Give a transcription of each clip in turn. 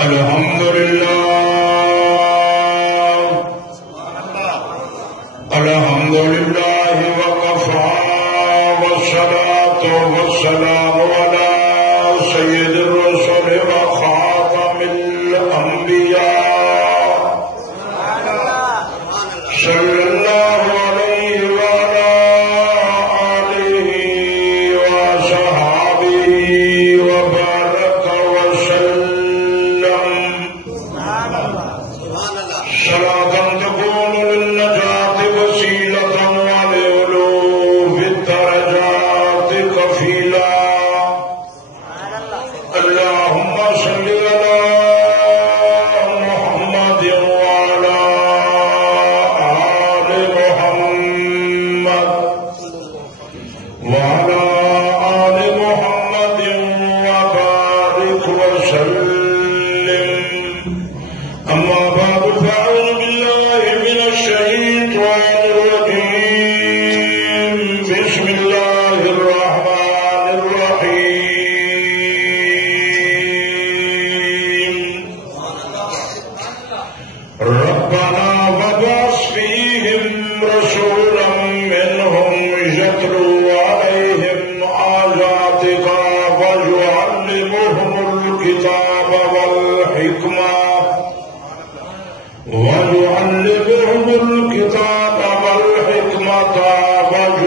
الحمد لله الحمد لله وكفى والصلاة والسلام على سيد الرسل وخاتم الأنبياء صلى الله عليه وعلى آله وصحابه وبارك وسلم صلاة تكون للنجاة وسيلة ولعلو الدرجات كفيلا. اللهم صل على محمد وعلى آل محمد وعلى آل محمد وبارك وسلم. أما بعد فأعوذ بالله من الشيطان الرجيم. بسم الله الرحمن الرحيم. ربنا وابعث فيهم رسولا منهم يتلو عليهم آياتك ويعلمهم الكتاب والحكمة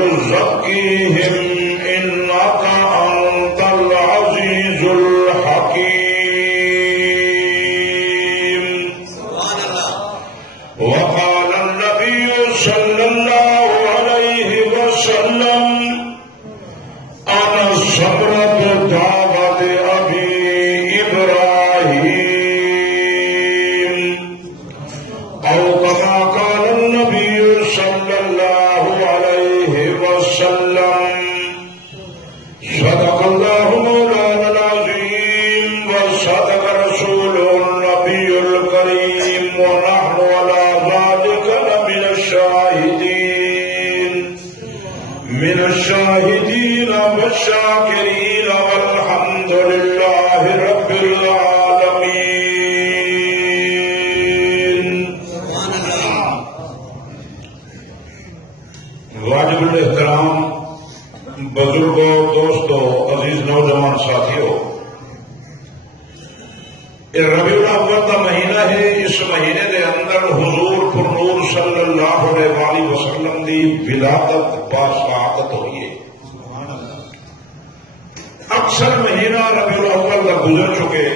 ويزكيهم إنك أنت العزيز الحكيم. وقال النبي صلى الله عليه وسلم أنا صبرة دعوة أبي إبراهيم أو كما قال النبي صلى الله عليه وسلم. صدق الله مولانا العظيم وصدق رسوله النبي الكريم ونحن على ذلك لمن الشاهدين والشاكرين والحمد لله رب العالمين. واجب الاحترام بزرگوں، دوستوں، عزیز نوجوان ساتھیوں، یہ ربیع الاول کا مہینہ ہے. اس مہینے دے اندر حضور پر نور صلی اللہ علیہ وآلہ وسلم دی ولادت باسعادت ہوئی ہے. اکثر مہینہ ربیع الاول کا گزر چکے.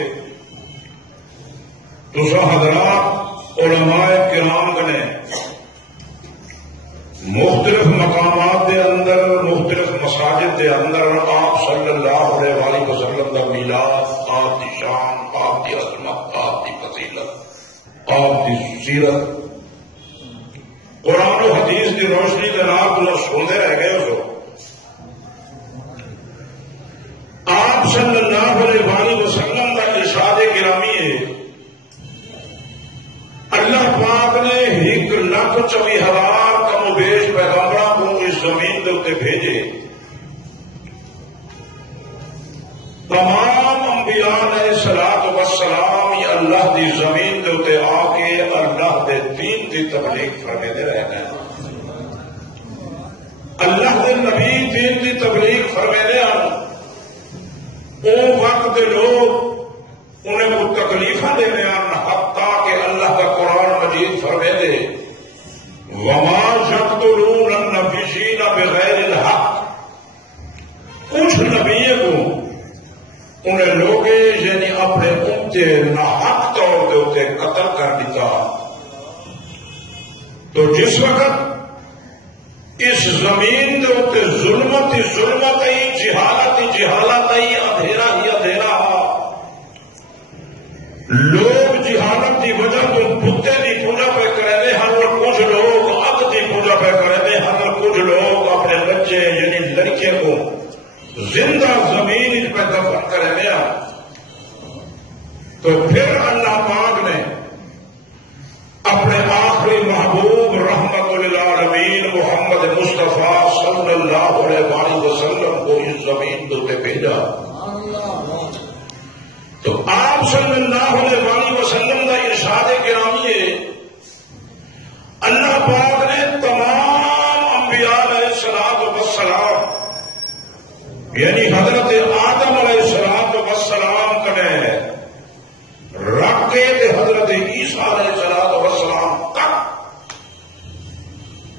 دوسرا حضرات علماء کرام نے مختلف مقامات دے اندر، مختلف مساجد دے اندر آپ صلی اللہ علیہ وآلہ وسلم کا میلاد، آپ کی شان، آپ کی عظمت، آپ کی فضیلت، آپ کی سیرت قرآن و حدیث کی روشنی کے نام جو سنتے رہ گئے ہو. آپ صلی اللہ علیہ وآلہ وسلم کا ارشاد گرامی ہے. اللہ پاک نے 1,24,000 کم و بیش پیغمبروں کو اس زمین کے اتنے بھیجے. تمام انبیاء علیہ الصلوۃ والسلام یہ اللہ دی زمین کے اتنے آ کے اللہ دے دین کی تبلیغ فرماتے رہ گئے. اللہ دے نبی دین کی تبلیغ فرماتے ہیں. وہ وقت کے لوگ انہیں کو تکلیفاں دے رہے ہیں حتیٰ کہ اللہ کا قرآن مجید فرماتے وما یقتلون النبیین بغیر الحق. کچھ نبی کو انہیں لوگ یعنی اپنے امتے ناحق طور کے اتنے قتل کر دیتا. تو جس وقت اس زمین کے اتنے ظلمت ہی ظلمت ہی جہالت ہی جہالت ہی اندھیرا ہی اندھیرا، لوگ جہالت کی وجہ تو بتے کی پوجا پہ کرتے ہیں، کچھ لوگ اب کی پوجا پہ کرتے ہیں، کچھ لوگ اپنے بچے یعنی لڑکے کو زندہ زمین پہ دفن کرتے ہیں. تو پھر اللہ پاک نے اپنے آخری محبوب رحمت للعالمین محمد مصطفیٰ صلی اللہ علیہ وآلہ وسلم کو اس زمین پہ بھیجا. تو آپ صلی اللہ علیہ وآلہ یعنی حضرت آدم علیہ السلام کنے رکھ کے حضرت عیسیٰ علیہ السلام تک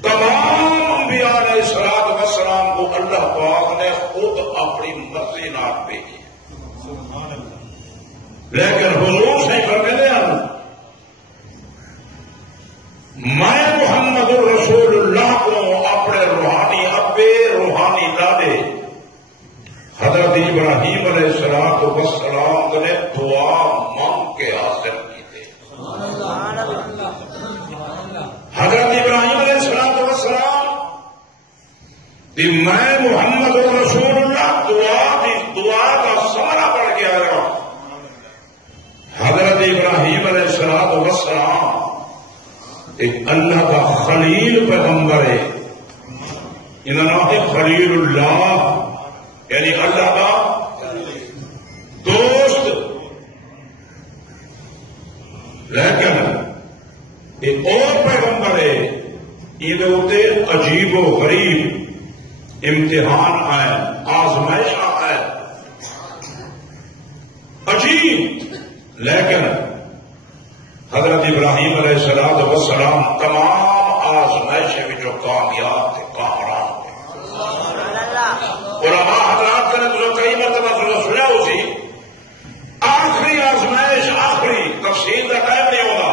تمام انبیاء علیہ السلام کو اللہ پاک نے خود اپنی مرضی نال بھیجی، لیکن حضور سے فرماتے ہیں میں محمد الرسول اللہ کو اپنے روحانی ابے روحانی دادے حضرت ابراہیم علیہ السلام نے دعا مانگ کے حاصل کی تھے۔ حضرت ابراہیم علیہ السلام میں محمد الرسول اللہ دعا کا سمرا پڑھ کے آیا۔ حضرت ابراہیم علیہ السلام ایک اللہ کا خلیل پیغمبر ہے، انہوں نے نام ہے خلیل اللہ، یعنی اللہ کا دوست۔ لیکن ایک اور پیغمبر ہے، یہ ہوتے عجیب و غریب امتحان ہے، آزمائش ہے عجیب، لیکن حضرت ابراہیم علیہ السلام تمام آزمائشیں میں جو کامیاب تھے، کامران تھے۔ علماء حضرات نے تو کئی مرتبہ سنیا اسی آخری آزمائش، آخری تفصیل کا ٹائم نہیں ہوگا،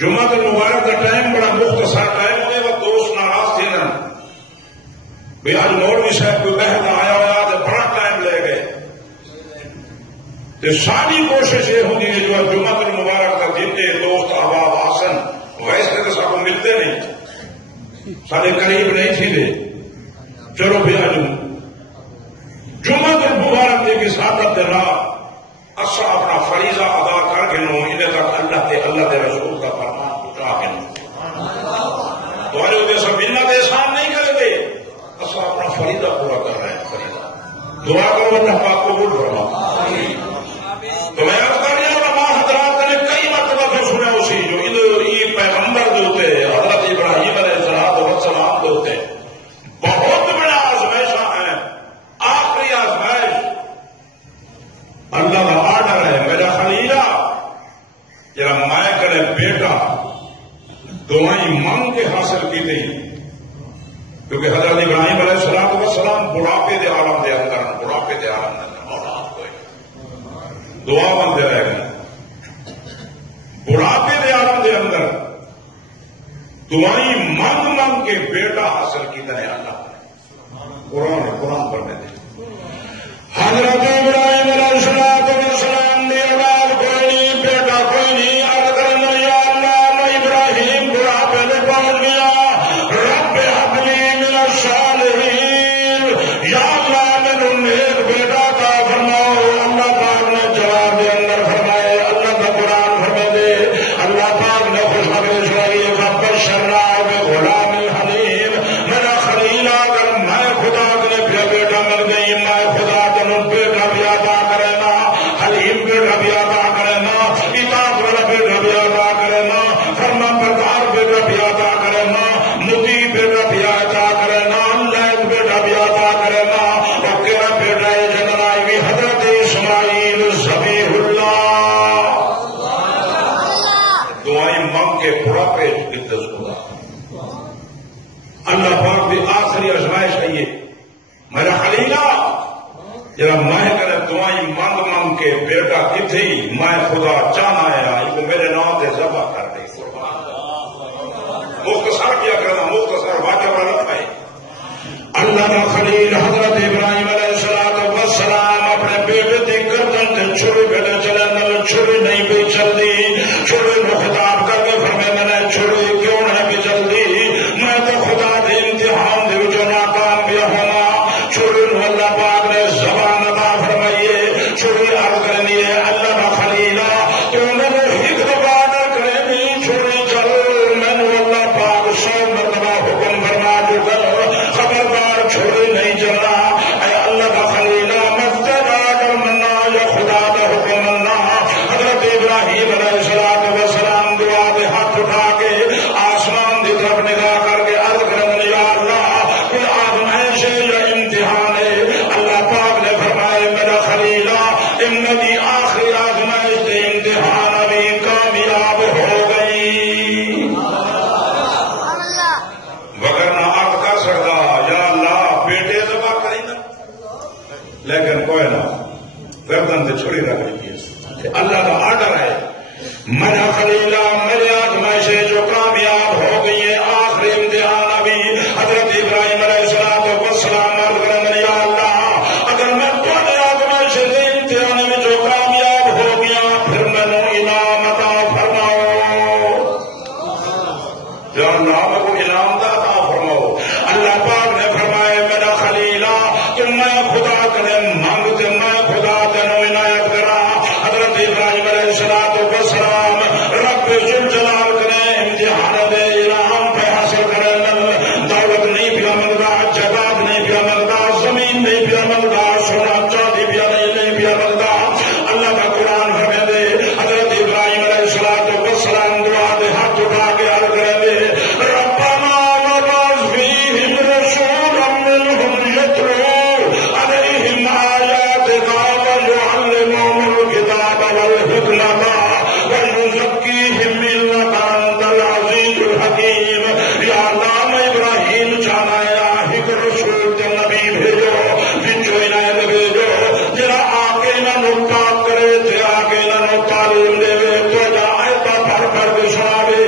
جمعہ المبارک کا ٹائم بڑا مختصر ٹائم ہوگا، وہ دوست ناراض تھے نا بھائی آج مولوی صاحب کوئی بہت آیا ہوا تو بڑا ٹائم لے گئے، تو ساری کوشش یہ ہوگی جو جمعہ المبارک کا دن دے دوست احباب آسن ویسے تو سب کو ملتے نہیں، سارے قریب نہیں تھے، چلو بھیا جمعہ المبارک دے کی ساتھ رات اصا اپنا فریضہ ادا کر کے لوں، انہیں تک اللہ کے رسول کا فرمان پہنچا کے لوں، تو سب ملنا کے احسان نہیں کریں گے، اصا اپنا فریضہ پورا کر رہے ہیں، فریضہ دعا کرو اللہ پاک قبول فرما۔ تو میں علماء حضرات نے کئی مرتبہ سے سنا اسی جو یہ پیغمبر جو ہوتے حضرت ابراہیم علیہ السلام جو ہوتے بہت بڑا آزمائش ہے، آخری آزمائش اللہ کا آرڈر ہے، میرا خلیلہ جرا میں کرے بیٹا دعائیں مانگ کے حاصل کی گئی، کیونکہ حضرت ابراہیم علیہ السلام بڑھاپے دے عالم دے اندر دعا مانگتے رہ گئے، بڑھاپے دے عالم دے اندر دعائیں مانگ مانگ کے بیٹا حاصل کی طرح اللہ قرآن پڑھنے دے۔ حضرت ابراہیم علیہ السلام نے اولاد کوئی نہیں، بیٹا کوئی نہیں، عرض کرنا یا اللہ میں ابراہیم بڑھاپے میں پہنچ گیا، رب هب لي من الصالحین، یا اللہ میں نیک بیٹا کا فرماؤ۔ اللہ پاک نے جواب دے اندر فرمائے، اللہ کا قرآن فرما دے، اللہ پاک نے خوشخبری سنائی، فبشرنا بغلام حلیم، میرا خلیل اگر میں خدا کے بیٹا مل گئی، میں خدا کے بیٹا بھی عطا کرے نا، حلیم بیٹا بھی عطا کرے نا، اطاعت والا بیٹا بھی عطا کرے نا، فرما بردار بیٹا بھی عطا کرے نا، مطیع بیٹا بھی عطا کرے نا، لائق بیٹا بھی عطا کرے نا، اور کیا بیٹا ہے جنرل آئی حضرت اسماعیل ذبیح اللہ، دعائیں مانگ کے بڑھاپے قدس خدا۔ اللہ پاک بھی آخری آزمائش ہے یہ، میرا خلیلہ جب میں کرے دعائیں مانگ مانگ کے بیٹا کتھی میں خدا چاہنا ہے کو میرے نام سے ذبح کر دے، مختصر کیا کرنا، مختصر واقعہ غلط ہے۔ اللہ کا خلیل حضرت ابراہیم علیہ السلام اپنے بیٹے کی گردن سے چھری بیٹے چلے، میں چھری نہیں بھی چلتی، چھری کو خطاب کر کے فرمائے میں نے چھری کیوں نہیں بھی چلتی، میں تو خدا کے امتحان دے جو ناکام بھی ہونا، چھری اللہ پاک نے زبان عطا فرمائیے، چھری عرض کرنی ہے اللہ کا خلیلہ تو میں نے حکم بادر کرے نہیں چھری چل، میں نے اللہ پاک 100 مرتبہ حکم فرما جو کر خبردار چھری نہیں چلنا، اے اللہ کا خلیلہ مسجد آگر مننا یا خدا کا حکم مننا۔ حضرت ابراہیم علیہ السلام دعا میں ہاتھ اٹھا کے آسمان کی طرف نگاہ کر کے عرض کرنے یا اللہ کوئی آزمائش ہے یا امتحان ہے، اللہ کا آرڈر ہے. میرا خلیلہ میرے آزمائشیں جو کامیاب ہو گئی ہیں آخری امتحان ابھی حضرت ابراہیم علیہ السلام یا اللہ اگر میں تمہارے آزمائشیں دے امتحان میں جو کامیاب ہو گیا پھر میں نے انعام عطا فرماؤ. یا اللہ میں کو انعام عطا فرماؤ. اللہ پاک نے فرمایا میرا خلیلہ کہ میں خدا کے مانگتے میں خدا کے عنایت کرا. حضرت ابراہیم علیہ السلام رب ذوالجلال کرے امتحان دے انعام پہ حاصل کرے. دولت نہیں پیا منگا, جائیداد نہیں پیا منگا, زمین نہیں پیا منگا, سونا چاندی پیا نہیں پیا منگا. اللہ کا قرآن ہمیں دے حضرت ابراہیم علیہ السلام دعا دے ہاتھ اٹھا کے عرض کرے دے ربنا وابعث فیہم رسولا منہم یتلو علیہم آیاتک ویعلمہم الکتاب والحکمۃ ویزکیہم انک انت العزیز الحکیم. یا اللہ میں ابراہیم چاہنا ہے ایک رسول تے نبی بھیجو بچو عنایت بھیجو جرا آ کے انہوں پاک کرے تے آ کے انہوں تعلیم دے تو جا آیتاں پڑھ پڑھ کے سناوے.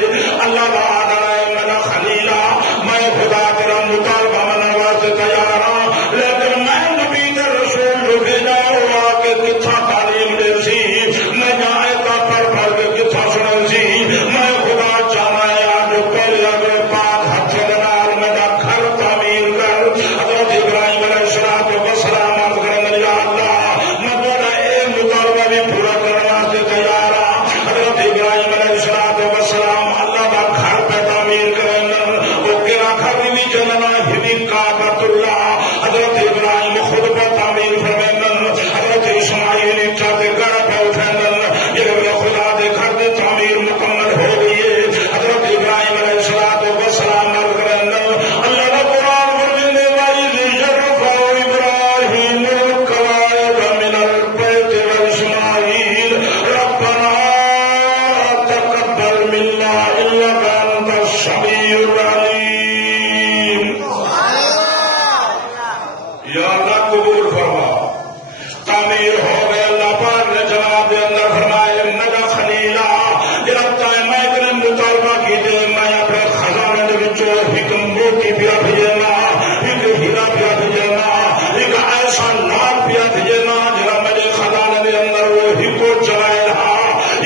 اللہ کا آرڈر ہے میرا خلیلہ میں خدا تیرا مطالبہ مننے واسطے تیار ہوں لیکن میں نبی تے رسول جو بھیجا ہوا کہ کتھا تعلیم دے سی میں آیتاں پڑھ پڑھ کے کتھا سنے سی. میں خدا چاہنا ہے آج پہلے اگلے پاک ہاتھ نال میرا گھر تعمیر کر. حضرت ابراہیم علیہ السلام عرض کرنے یا اللہ میں تیرا ایک مطالبہ بھی پورا کرنے واسطے تیار ہوں. حضرت ابراہیم علیہ السلام اللہ کا گھر پہ تعمیر کرنا وہ کہنا گھر بھی چلنا ہی کعبۃ اللہ. حضرت ابراہیم خود پہ تعمیر فرمائنا. حضرت اسماعیل چاہتے گھر پہ اٹھانا یہ خدا دے گھر دے تعمیر مکمل ہو گئی ہے. حضرت ابراہیم علیہ السلام عرض کرنا اللہ کا قرآن فرمانے والی یرفع ابراہیم القواعد من البیت واسماعیل ربنا تقبل منا انک انت السمیع العلیم. یا اللہ قبول فرما. تعمیر ہو گئے. اللہ پاک نے جواب دے اندر فرمائے میرا خلیلہ جب میں اتنے مطالبہ کیجیے میں اپنے خزانے کے بچوں ایک موتی پیا بھیجنا ایک ہیرا پیا بھیجنا ایک ایسا لال پیا بھیجنا جرا میرے خزانے کے اندر وہ ہی کو چلائے رہا.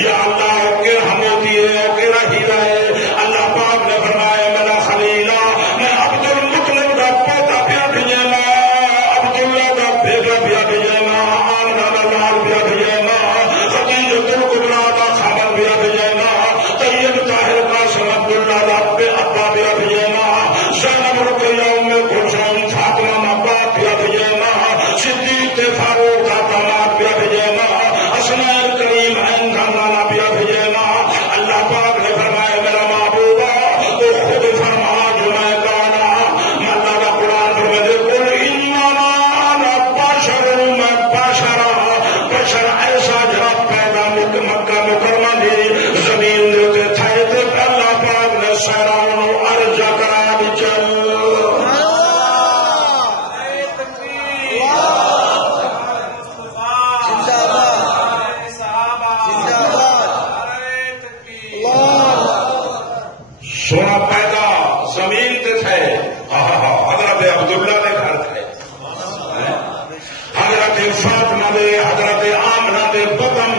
یا اللہ کہ موتی ہے کہڑا ہیرا ہے. اللہ پاک نے فرمایا میرا خلیلہ میں عبد المطلب کا پوتا پیا بھیجنا عبداللہ کا بیٹا پیا بھیجنا آمنہ کا لال پیا بھیجنا خدیجۃ الکبریٰ کا خامن پیا بھیجنا طیب طاہر قاسم عبداللہ کا ابا پیا بھیجنا زینب رقیہ ام کلثوم فاطمہ مبا پیا بھیجنا صدیق فاروق کا داماد پیا بھیجنا اسماء کریم عین کا نانا پیا بھیجنا. اللہ پاک نے فرمایا میرا محبوبہ تو خود فرما جو میں کہنا. اللہ کا قرآن فرماتے قل انما انا بشر میں بشر ایسا جرا پیدا مکہ مکرمہ دی زمین دیتے تھے تو اللہ پاک نے سہراؤں ارجا کرا دی چل. سونا پیدا زمین تے تھے. حضرت عبداللہ کے گھر تھے. حضرت فاطمہ دے حضرت آمنہ دے بطن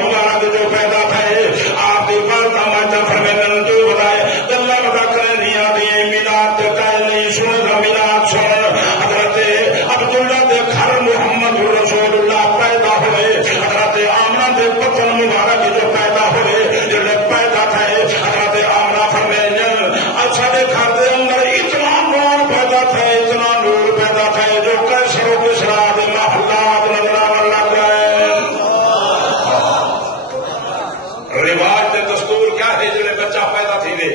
مبارک جو پیدا تھے آپ کی بات ماتا فرمائے جو بتائے اللہ بتا کرے نہیں آتی میلاد کہہ نہیں سن میلاد سن. حضرت عبداللہ دے گھر محمد رسول اللہ پیدا ہوئے. حضرت آمنہ دے بطن مبارک جو پیدا ہوئے جب پیدا تھے حضرت آمنہ فرمائے اچھا دے گھر دے اندر اتنا نور پیدا تھا اتنا نور پیدا تھا جو کیسر و کسرا دے محلات نظر لگ گئے. رواج دے دستور کیا ہے جب بچہ پیدا تھی دے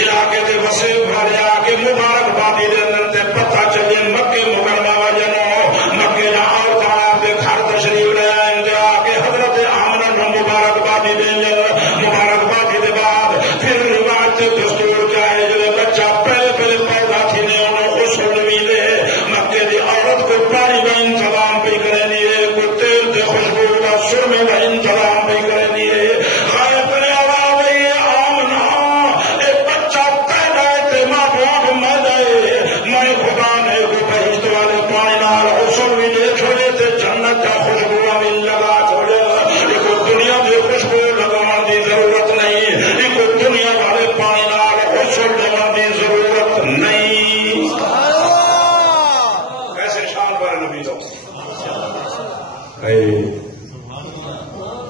علاقے دے وسیع بھرے آگے مبارک بادی دے اندر تے پتہ چلے مکے مکرمہ وجنو مکے جا عورت آپ دے گھر تشریف لے آئیں دے آگے حضرت آمنہ نو مبارک بادی دے مبارک بادی دے بعد پھر رواج دے دستور کیا ہے جب بچہ پہلے پیدا تھی نے انہوں غسل بھی دے مکے دی عورت کو پانی کا انتظام بھی کرے لیے کوئی تیل دے خوشبو کا سر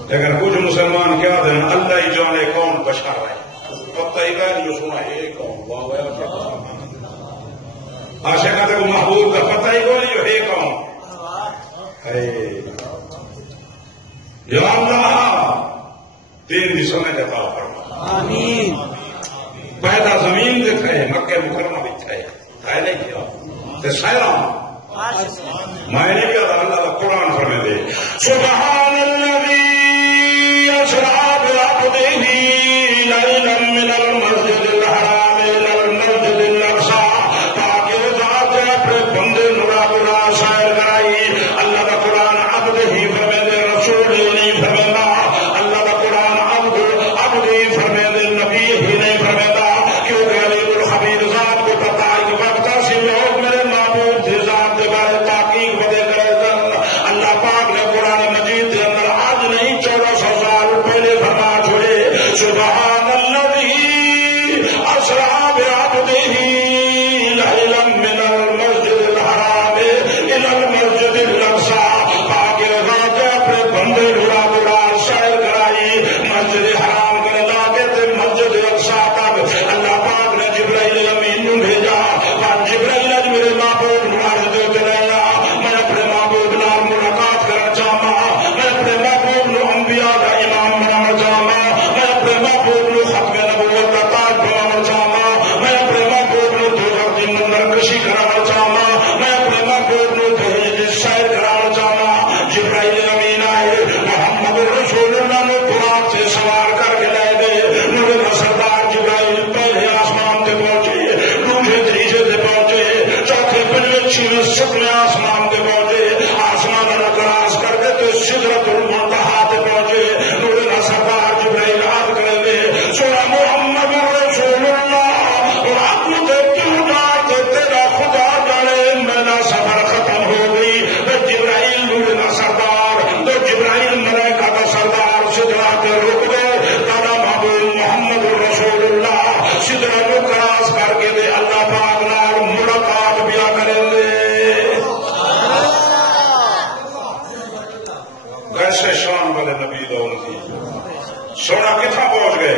لیکن کچھ مسلمان کیا دیں اللہ ہی جانے کون بشر ہے پتہ ہی کا نہیں سنا ہے کون عاشقہ کو محبوب کا پتہ ہی کو نہیں ہے کون یا اللہ تین دی سمجھ عطا فرما آمین پیدا زمین دے تھے مکہ مکرمہ بھی تھے نہیں کیا تے سیرام میں نے کیا اللہ کا قرآن فرمے دے سبحان الذی اسرا بعبدہ لیلا من المسجد الحرام الى المسجد الاقصى تاکہ ذات اپنے بندے نورا برا سیر کرائی اللہ کا قرآن عبد ہی فرمے دے رسول نہیں فرمے دا اللہ کا قرآن عبد ہی فرمے دے نبی ہی نہیں فرمے دا کیونکہ علی الحبیب ذات کو پتا ہے کہ وقت سے لوگ میرے معبود تھے ذات کے بارے تحقیق بدے کرے اللہ پاک نے قرآن مجید کے اندر آج نہیں 1400 سال پہلے فرما چھوڑے سبحان الذی اسرا بعبدہ لیلا من المسجد الحرام الى المسجد الاقصى تاکہ ذات اپنے بندے نورا برا سیر کرائی مسجد حرام کے علاقے سے مسجد اقصی تک اللہ پاک نے جبرائیل امین نو بھیجا اور جبرائیل اج میرے معبود نواز دے چلایا میں اپنے معبود نال ملاقات کرنا چاہتا میں اپنے معبود نو انبیاء کا امام بنانا چاہتا میں اپنے معبود نو ختم نبوت کا تاج بنانا چاہتا میں اپنے معبود نو دوزخ کی منظر کشی کرانا چاہتا میں اپنے معبود نو جہنم سیر کرانا چاہتا جبرائیل امین آئے محمد رسول اللہ نے براق سے سوار کر کے لائے گئے نور کا سردار جبرائیل پہلے آسمان سے پہنچے دوسرے تیسرے سے پہنچے چوتھے پنجویں چھویں ستویں آسمان سے پہنچے آسمان کا کراس کر کے تو سدرۃ المنتہا سے پہنچے نور کا سردار جبرائیل عرض کریں گے سنا محمد رسول اللہ اور آپ مجھے کیوں جاتے تیرا خدا جانے میرا سفر ختم ہو گئی جبرائیل نور کا سردار تو جبرائیل ملائکہ کا سردار سدرا کے رک گئے دادا محبوب محمد رسول اللہ سدرا کو کراس کر کے دے اللہ پاک نال ملاقات بیا کریں گے ایسے شان والے نبی دور تھی سونا کتنا پہنچ گئے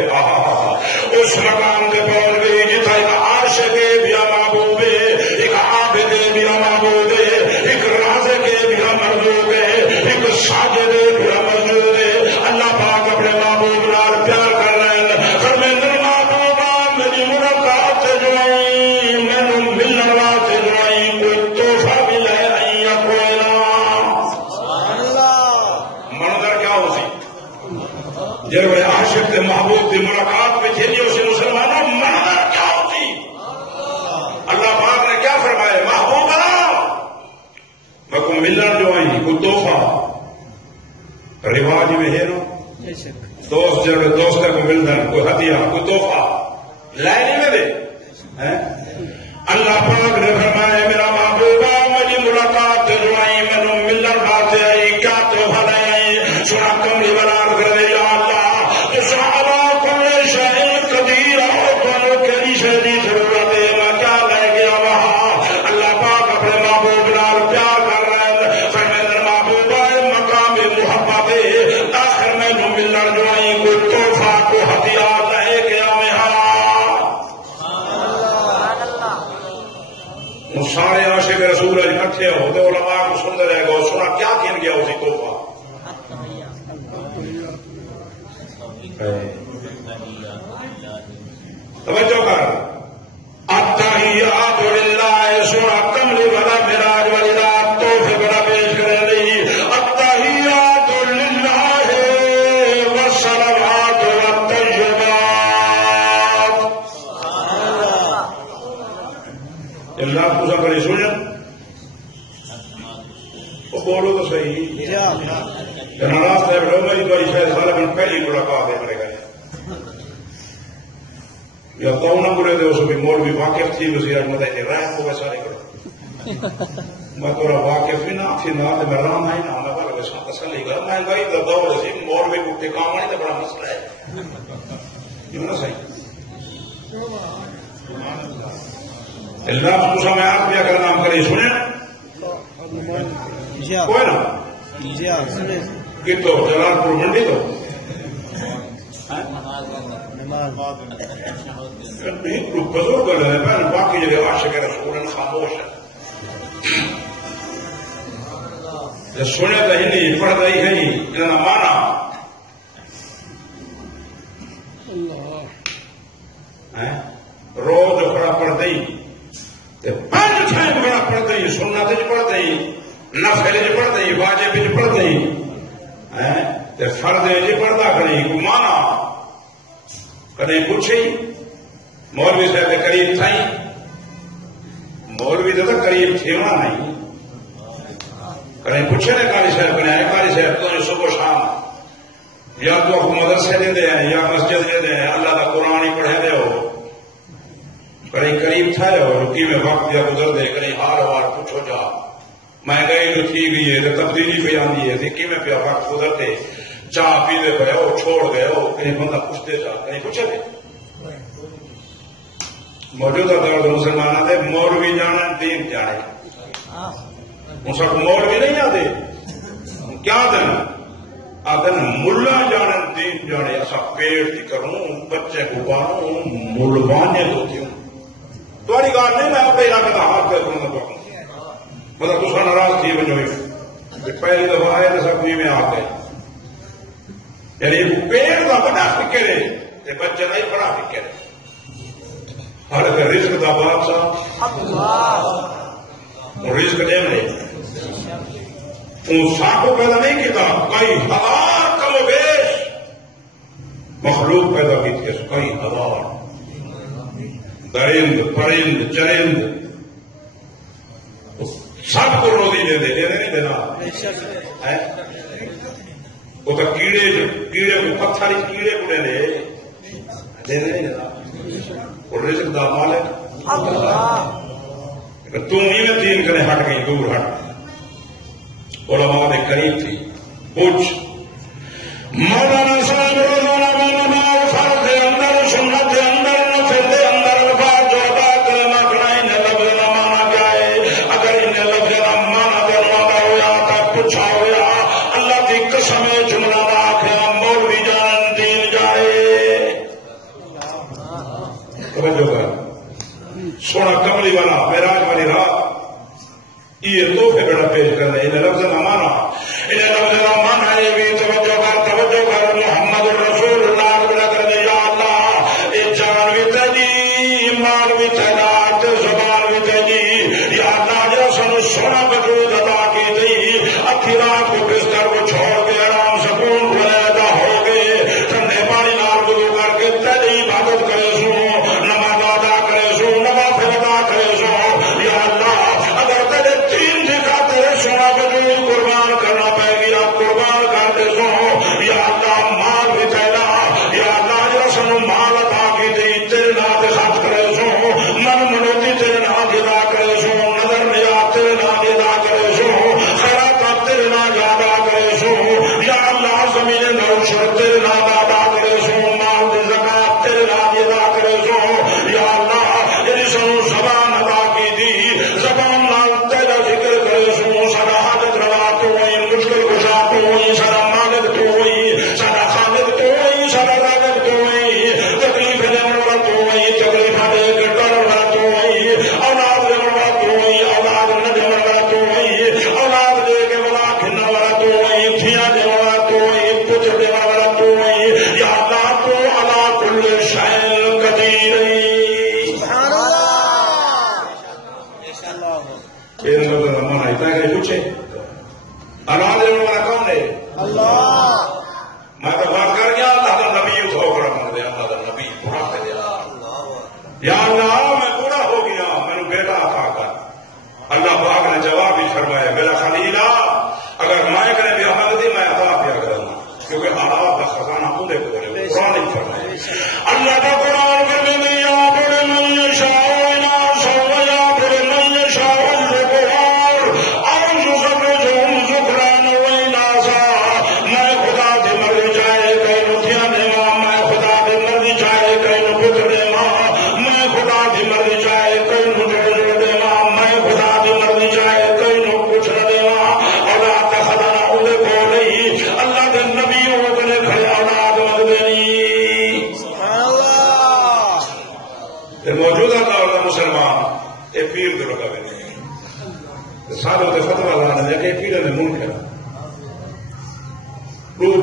اس مقام سے پہنچ گئی جتنا ایک عاشق بیا محبوب ایک عابد بیا محبوب ایک رازق بیا مرزوق ایک ساجد بیا مرزوق اللہ پاک اپنے محبوب نال پیار کر رہے ہیں فرمیندر محبوبہ میری ملاقات سے جو آئی میں ملنے واسطے جو آئی کوئی تحفہ بھی لے آئی یا کوئی منظر کیا ہو سی جب عاشق کے محبوب کی ملاقات میں چلی اسے مسلمانوں منظر کیا ہوتی اللہ پاک نے کیا فرمایا محبوب میں کو ملن جو آئی کوئی تحفہ رواج میں ہے نا دوست جب دوست کو ملنا کوئی ہدیہ کوئی تحفہ لائے نہیں دے اللہ پاک نے فرمایا میرا محبوبہ مجھے ملاقات جو آئی میں ملن بات آئی کیا تحفہ لے آئی سنا کملی برار کر دے یا اللہ تو سہارا کل شہر قدیر اور دونوں کئی شہری ضرورت ہے میں کیا لے گیا وہاں اللہ پاک اپنے محبوب نال پیار کر رہے ہیں فرمیندر محبوبہ مقام محبت آخر میں ملن جو آئی کوئی تحفہ کو ہتھیار لے گیا میں سارے عاشق رسول اکٹھے ہوتے علماء کو سنتے رہے گا سنا کیا کہن گیا اسی تحفہ توجہ کر التحیات للہ سنا کملی والا معراج والی رات تحفے بڑا پیش کرے رہی التحیات للہ والصلوات والطیبات اللہ پوچھا کرے سنیں وہ بولو تو صحیح ناراض ہے بڑوں میں تو شاید سال میں پہلی ملاقات ہے میرے گھر یا تو نہ برے دے اس بھی مول بھی واقف تھی بس یار مت ہے رائے کو ویسا نہیں کرو میں تو واقف ہی نہ تھی نہ میں رام ہے نہ میں بڑا ویسا تسلی کر میں گئی تو دور سے مول بھی کو کام نہیں تو بڑا مسئلہ ہے یہ نہ صحیح اللہ موسیٰ میں آپ کیا کرنا ہم کریں سنیں کوئی نا کہ تو جلال پور منڈی تو بزرگ لے پہن باقی جگہ عاشق رسول خاموش ہے. سنے تو ہی نہیں پڑھتا ہی ہے نہیں انہوں مانا روز بڑا پڑھتے ہی پانچ چھائیں بڑا پڑھتے ہی سننا تو پڑھتے ہی نفل چ پڑھتے ہی واجب چ پڑھتے ہی فرد چ پڑھتا کہیں کو مانا کدیں پوچھے مولوی صاحب کے قریب تھیں مولوی تو قریب تھیوا نہیں کہیں پوچھے نے قاری صاحب نے قاری صاحب تو صبح شام یا تو آپ مدرسے دے ہیں یا مسجد دے ہیں اللہ کا قرآن ہی پڑھے دے ہو کہیں قریب تھا اور کی میں وقت یا گزر دے کہیں ہار وار پوچھو جا مہنگائی جو تھی گئی ہے تو تبدیلی پہ آئی ہے کی میں پہ وقت گزر دے چاہ پیتے پہ ہو چھوڑ گئے ہو کہیں بندہ پوچھتے جا کہیں پوچھے دے موجودہ دور مسلمان آتے مولوی جانا دین جانے ان سب مولوی نہیں آتے کیا دن آدن ملا جانے دین جانے ایسا پیڑ کی کروں بچے کو پالوں ملوانے ہوتی ہوں تمہاری گال نہیں میں اپنے علاقے کا ہاتھ پہ کروں گا مطلب دوسرا ناراض تھی بنو پہلی دفعہ آئے تو سب میں آ گئے یعنی پیڑ کا بڑا فکر ہے بچے کا ہی بڑا فکر ہے ہر رزق کا بادشاہ رزق دے رہے ساکو پیدا نہیں کیتا کئی ہزار کم و بیش مخلوق پیدا کی کئی ہزار درند پرند چرند سب کو روزی دے دے نہیں دینا وہ تو کیڑے کو پتھر کیڑے کو دے نہیں دینا اور رزق دا مالک تم ہی میں دین کرے ہٹ گئی دور ہٹ علماء نے قریب تھی پوچھ مولانا صاحب روزانہ میں نماز فرض دے اندر سنت دے اندر نفل دے اندر الفاظ جو ادا کرے نہ کھڑائیں نے لفظ نہ مانا کیا ہے اگر انہیں لفظ نہ مانا دینے والا ہوا تو پوچھا ہوا اللہ کی قسم جملہ آخیا مولوی جان دین جائے توجہ کر سونا کملی والا معراج والی رات یہ تحفے بڑا پیش کر رہے انہیں لفظ نہ مانا انہیں لفظ نہ مانا یہ بھی توجہ کر محمد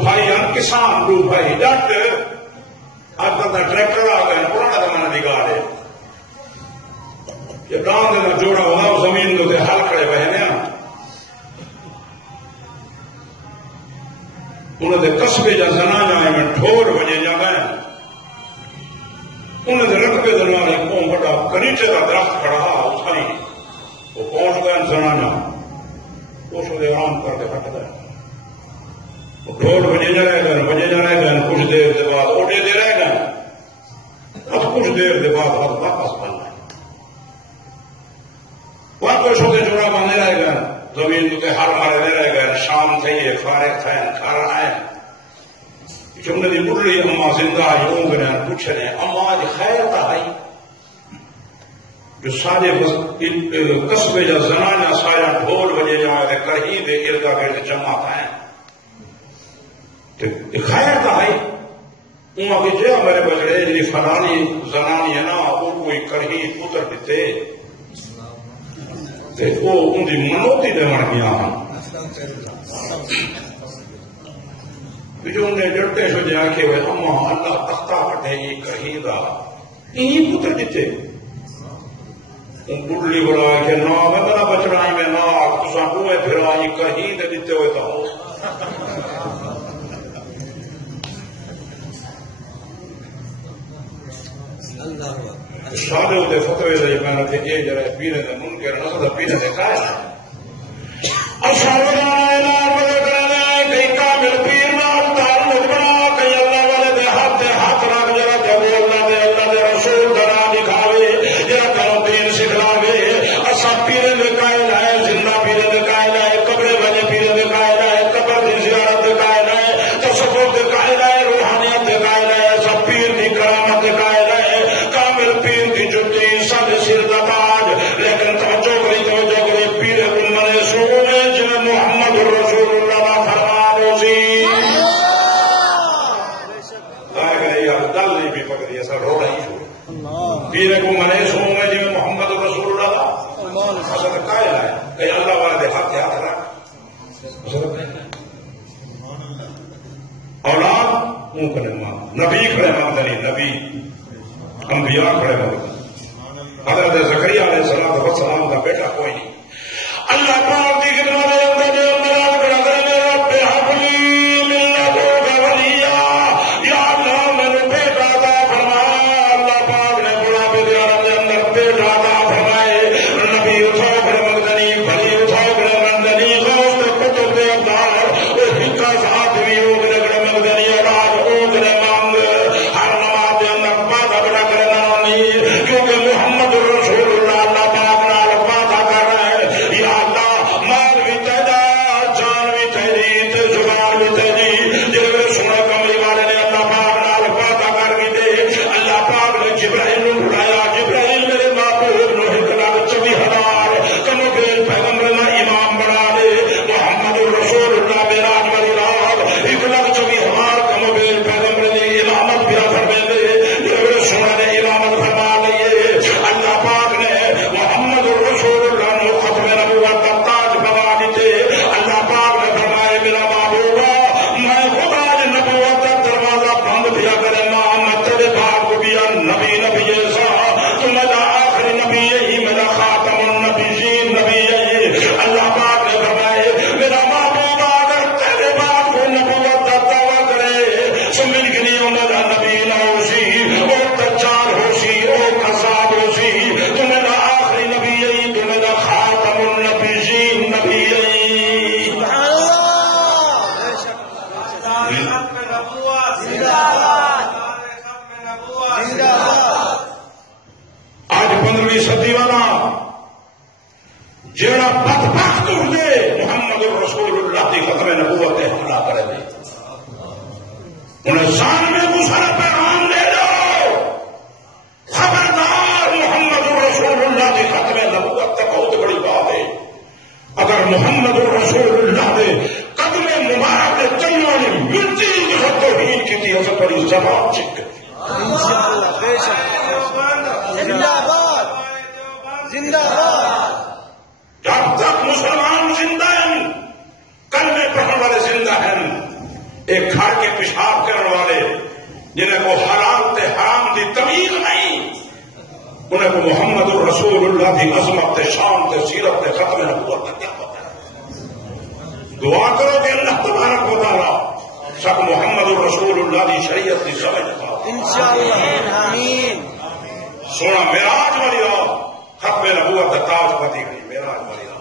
بھائی ہم کسان، دو بھائی جٹ. آج کل کا ٹریکٹر آ گئے، پرانا زمانہ کی گال ہے. یہ گاؤں دینا جوڑا ہوا زمین کے ہل کھڑے بہنے انہوں نے قصبے جا زنانا میں ٹھور بجے جا گئے. انہوں نے رقبے دنوارے قوم بڑا کنیچے کا درخت کھڑا اٹھائی، وہ پہنچ گئے زنانا اس کو آرام کر کے ہٹ گئے. وہ ٹھور بجے جا رہے گئے کچھ دیر کے بعد اوڈے دے رہ گئے. اب کچھ دیر کے بعد اب واپس بن گئے. واپس ہوتے جوڑا باندھے رہ گئے، زمین کے ہر مارے دے رہ گئے. شام تھے فارغ تھے کھانا آئے چمنے کی بڑھ رہی اما زندہ یوں گنے پوچھ رہے اما آج خیر کا آئی جو سارے قصبے جا زنانا سارا ڈھول بجے جائے کہیں دے اردا گرد جمع تھائیں خیر کا آئی. وہاں کی جا میرے بچڑے جی فلانی زنانی ہے نا وہ کوئی کرہی پتر دیتے وہ ان کی منوتی دے بن گیا جو انہیں جڑتے سو جا کے وہ اما اللہ تختہ کٹے یہ کہیں دا یہ پتر دیتے. بڑھلی بڑا کہ نا میں میرا بچڑا ہی میں نا تسا ہوئے پھر آئی کہیں دے دیتے ہوئے تو سارے ہوتے فتوے دے میں نے یہ جرا پینے دے منکر نہ پینے دے کہا ہے اشارہ نبی کھڑے مندنی نبی انبیاء کھڑے مندنی حضرت زکریا علیہ السلام والسلام کا بیٹا کوئی نہیں. اللہ پاک دی خدمت میں اندر میرا برادر میرا بے حبلی ملنا ہوگا ولیا یا اللہ میں بیٹا عطا فرما. اللہ پاک نے بڑھاپے دے اندر بیٹا عطا فرمائے. نبی اٹھاؤ کھڑے مندنی بھلی اٹھاؤ کھڑے مندنی غوث کتب دے اندار وہ حکا ذات بھی ہو کھڑے مندنی اولاد ہو کھڑے جیڑا بدبخت ہوئے محمد رسول اللہ کی ختم نبوت حملہ کرے دے انہیں سامنے دوسرا پیغام دے دو خبردار محمد رسول اللہ کی ختم نبوت تک بہت بڑی بات ہے. اگر محمد رسول اللہ نے قدم مبارک چلنے والی مٹی کی توہین کی تھی اسے بڑی زبان چک زندہ باد زندہ باد. جب تک مسلمان زندہ ہیں کلمے پڑھنے والے زندہ ہیں ایک گھر کے پیشاب کرنے والے جنہیں کو حلال تے حرام دی تمیز نہیں، انہیں کو محمد الرسول اللہ کی عظمت تے شان تے سیرت تے ختم نبوت کا کیا پتا ہے؟ دعا کرو کہ اللہ تبارک و تعالی سب محمد الرسول اللہ کی شریعت کی سمجھ پا انشاءاللہ آمین. سونا معراج والی رات ختم نبوت کا تاج پتی گئی. معراج والی رات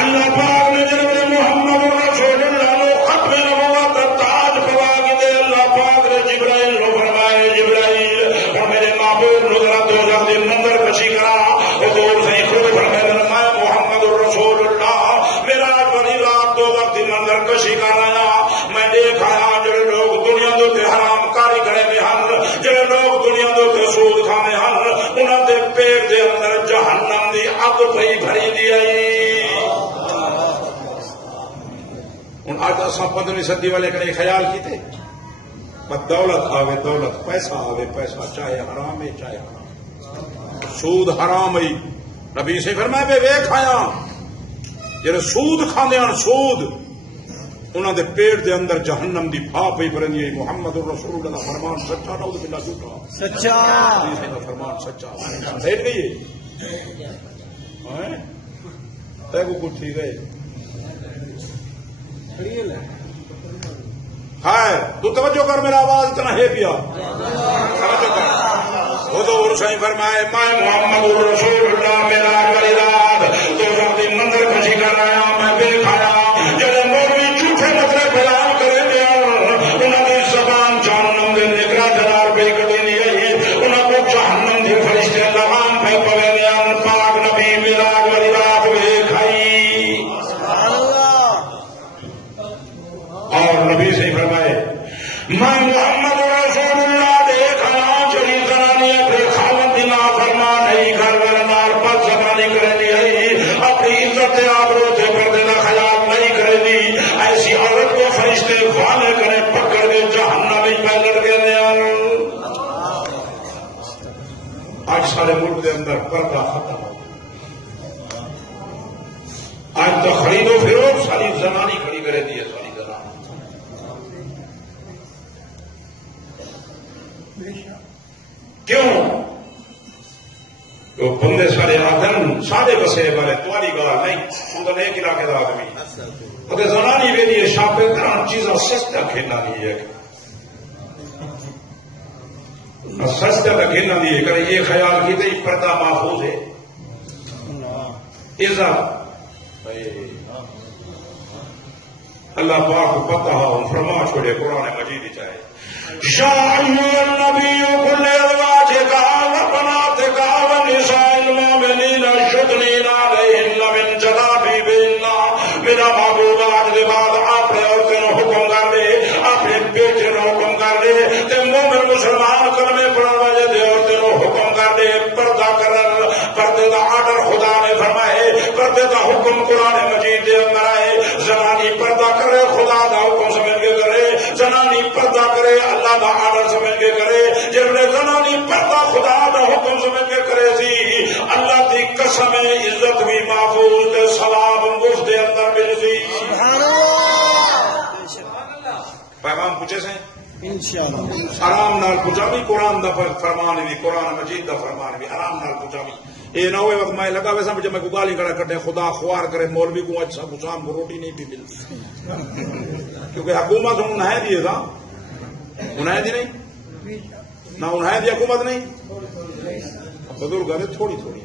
اللہ پاک نے جناب محمد الرسول اللہ کو ختم نبوت کا تاج پوا کے دے. اللہ پاک نے جبرائیل کو فرمائے جبرائیل اور میرے محبوب نظرا دوزخ کے منظر کشی کرا حضور سے خود فرمائے محمد الرسول اللہ معراج والی رات دوزخ کے منظر کشی کر رہا. میں دیکھا جڑے لوگ دنیا کے حرام کاری کرے میں ہن، جڑے لوگ دنیا کے سود کھانے ہن، انہوں کے پیٹ کے اندر جہنم کی اگ پئی بھری دی آئی. ہوں اج اصا 15ویں صدی والے کڑے خیال کیتے دولت آوے دولت، پیسہ آوے پیسہ، چاہے حرام ہے چاہے حرام، سود حرام ہے. نبی سے فرمایا بے ویکھ آیا جڑے سود کھاندے ہن سود، انہوں دے پیٹ دے اندر جہنم دی بھا پئی پرندی. محمد الرسول اللہ کا فرمان سچا، نعوذ باللہ جھوٹا؟ سچا. فرمان سچا. بیٹھ گئی تے کو کچھ تھی گئے ہے. تو توجہ کر، میرا آواز اتنا ہے پیا، توجہ کر. حضور صحیح فرمائے میں محمد الرسول اللہ میرا والی رات تو رات منظر کشی کر رہا ہوں. میں دیکھایا جب مولوی جھوٹے مطلب بیان کرے دیا انہوں نے زبان جہنم دے نگرا جلال پہ کٹی نہیں گئی، انہوں کو جہنم دے فرشتے لگام پہ پوے دیا. پاک نبی میرا والی رات دیکھائی اور نبی سے فرمائے میں محمد رسول اللہ دیکھا چلی زنانی اپنے خاوند کی نافرمان نہیں، گھر والے نال بد زبانی کرنی ہے، اپنی عزت آبرو سے پردے کا خیال نہیں کرے دی. ایسی عورت کو فرشتے والے کرے پکڑ کے جہنم میں پہ لڑکے دیا. آج سارے ملک کے اندر پردہ ختم ہو، آج تو خرید و فروخت ساری زنانی کھڑی کرے دی ہے. ساری زنانی کیوں؟ تو بندے سارے آدم سارے بسے والے تمہاری گال نہیں، تو ایک علاقے کا آدمی اگر زنانی بھی نہیں ہے شاپے کران چیزاں سستا کھیلنا نہیں ہے، سستا کا کھیلنا نہیں ہے. کرے یہ خیال کی تھی پردہ محفوظ ہے. اللہ پاک کو پتہ ہو فرما چھوڑے قرآن مجید چاہے شاہ النبی کل ازواجک وبناتک ونساء المؤمنین یدنین علیہن من جلابیبہن. میرا محبوب آج کے بعد اپنے عورتوں کو حکم کر دے، اپنے بیٹے کو حکم کر دے، تے مومن مسلمان کلمے پڑھن والے دے عورتوں کو حکم کر دے پردہ کرن. پردے کا آرڈر خدا نے فرمائے، پردے کا حکم قرآن مجید دے اندر آئے. زنانی پردہ کرے خدا کا حکم سمجھ کے کرے، زنانی پردہ کرے اللہ کا آرڈر سمجھ کے کرے. جب زنانی پردہ خدا کا حکم سمجھ کے کرے سی اللہ کی قسم عزت بھی محفوظ تے ثواب مفت دے اندر مل سی. پیغام پوچھے سے انشاءاللہ آرام نال پوچھا بھی قرآن دا فرمان بھی، قرآن مجید دا فرمان بھی آرام نال پوچھا بھی. یہ نہ ہوئے وقت میں لگا ویسا مجھے میں کو گالی کھڑا کٹے خدا خوار کرے مولوی کو اچھا شام کو روٹی نہیں بھی ملتی، کیونکہ حکومت انہیں دیے تھا، انہیں دی نہیں نہ انہیں دی حکومت نہیں، بزرگ ہے تھوڑی تھوڑی.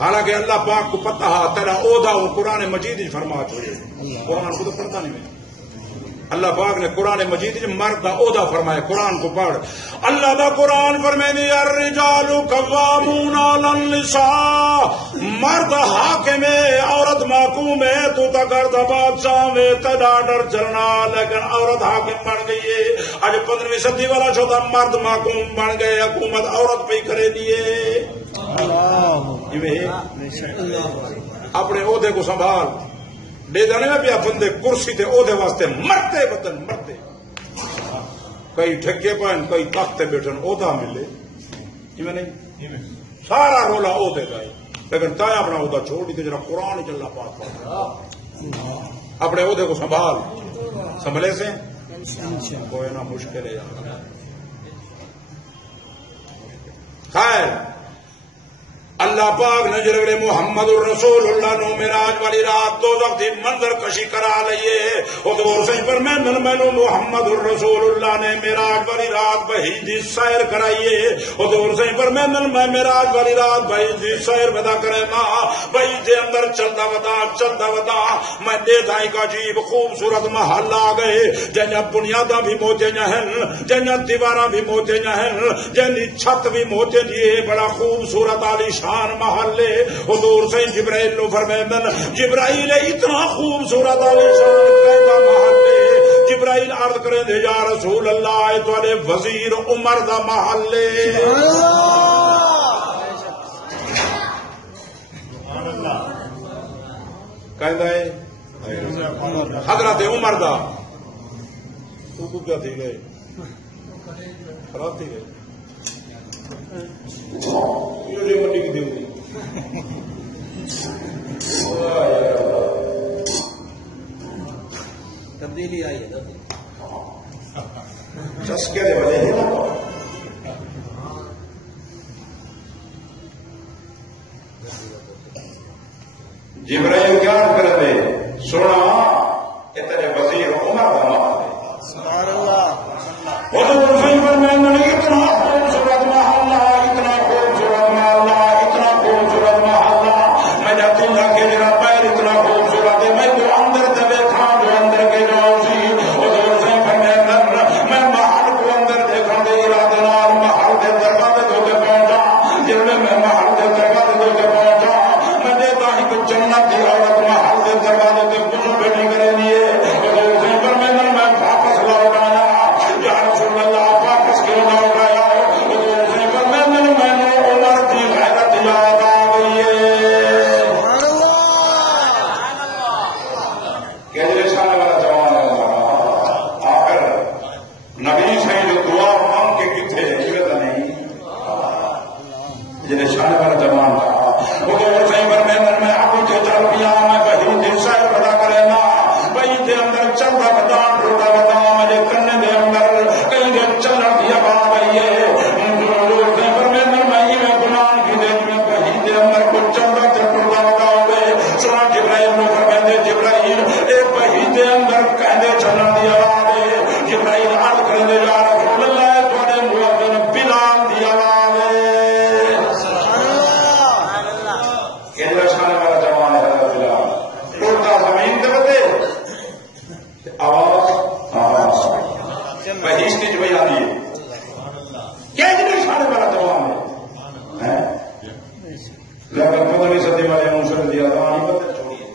حالانکہ اللہ پاک کو پتہ ہے تیرا عہدہ وہ قرآن مجید فرما چھوڑے، قرآن کو تو پڑھتا نہیں میں. اللہ پاک نے قرآن مجید مرد کا عہدہ فرمایا. قرآن کو پڑھ، اللہ دا قرآن فرمائے الرجال قوامون علی النساء، مرد حاکم ہے عورت محکوم ہے. تو تکر دا بادشاہ میں تدا ڈر چلنا، لیکن عورت حاکم بن گئی ہے. اج 15ویں صدی والا چھوٹا مرد محکوم بن گئے، حکومت عورت پہ کرے دیے. اپنے عہدے کو سنبھال دے جانے میں پیا بندے کرسی تے عہدے واسطے مرتے بدن مرتے، کئی ٹھکے پائن کئی تخت بیٹھن عہدہ ملے نہیں، سارا رولا عہدے کا ہے. لیکن تایا اپنا عہدہ چھوڑ دیتے جرا قرآن چلا پاک اپنے عہدے کو سنبھلے سے کوئی نہ مشکل ہے. خیر اللہ پاک نے جلوے محمد الرسول اللہ نو معراج والی رات دوزخ دی منظر کشی کرا لئیے حضور سے پر میں محمد الرسول اللہ نے معراج والی رات بہیج دی سیر کرائیے حضور سے پر میں معراج والی رات بہیج دی سیر ودا کرے نا بہیج دے اندر چلتا ودا میں دیکھا ایک عجیب خوبصورت محل آ گئے جنیا بنیاداں بھی موتے ہیں جنیا دیواراں بھی موتے ہیں جنی چھت بھی موتے دیے بڑا خوبصورت عالی محل حضور سے جبرائیل نو فرمائندن جبرائیل اتنا خوبصورت عالیشان کہتا محل جبرائیل عرض کریں دے یا رسول اللہ اے تواڈے وزیر عمر دا محل کہندا ہے حضرت عمر دا تو کیا تھی گئے خراب تھی گئے منڈی کی دیوتی تبدیلی آئی ہے چسکے دے والے ہیں جبرائیل کیا کر دے سونا اتنے وزیر عمر کا مال ہے سبحان اللہ حضور صلی اللہ علیہ وسلم نے اتنا خوبصورت محل اتنا خوبصورت محل اتنا خوبصورت محل میں جاتی اللہ کے جرا پیر اتنا خوبصورت ہے میں جو اندر دے دیکھا جو اندر کے جاؤ سی حضور صلی اللہ علیہ وسلم میں محل کو اندر دیکھا دے ارادے نال محل دے دروازے دے پہنچا جب میں محل دے دروازے دے پہنچا میں دیکھتا ہی کہ جنت کی عورت محل دے دروازے دے کچھ بیٹھی کرے لیے حضور صلی اللہ علیہ وسلم میں واپس لوٹ آیا یا رسول اللہ واپس کیوں لوٹ آیا حضور صلی اللہ علیہ وسلم میں نے عمر کی غیرت یاد آ گئی ہے کیجرے شانے والا جوان ہے آخر نبی سے جو دعا مانگ کے کتھے یہ تو نہیں کیجرے شانے والا جوان تھا حضور صلی اللہ علیہ وسلم میں ابو کے چل پیا میں کہیں دن سیر پتا کرے نا بھائی دے اندر چلتا بتا ٹوٹا بتا میرے کرنے دے اندر کہیں دے چلنا دیا با گئی ہے حضور صلی اللہ علیہ وسلم میں میں گناہ کی دے میں کہیں دے اندر کو چلتا ٹوٹا بتا ہوئے سنا جبرائیل نو فرمائے جبرائیل اے کہیں دے اندر کہیں دے چلنا دیا با گئے جبرائیل عرض کرے دے یا رسول اللہ تواڈے مؤذن بلال دیا با گئے بحیث کی جو آ رہی ہے کیا جنہیں ساڑھے والا جوان ہے لیکن 15ویں صدی والے انہوں دیا تھا نہیں پتہ چھوڑیے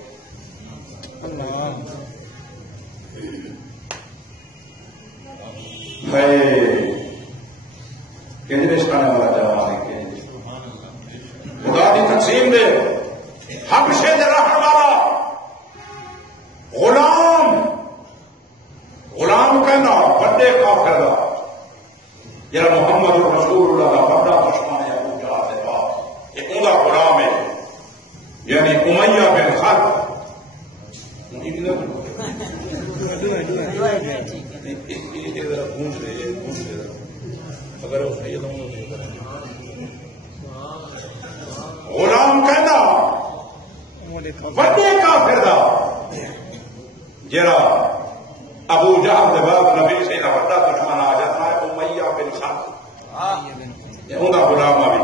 کیجرے ساڑھے والا جوان ہے خدا دی تقسیم دے حبشے دے رہن والا غلام کہنا بڑے کافر دا جڑا محمد رسول اللہ کا بڑا دشمن ہے ابو جہل دے پاس یہ اوندا غلام ہے یعنی امیہ بن خلف غلام کہنا بڑے کافر دا جڑا ابو جہل دے بعد نبی سے بڑا دشمن آ جاتا ہے امیہ بن خلف اوندا غلام بھی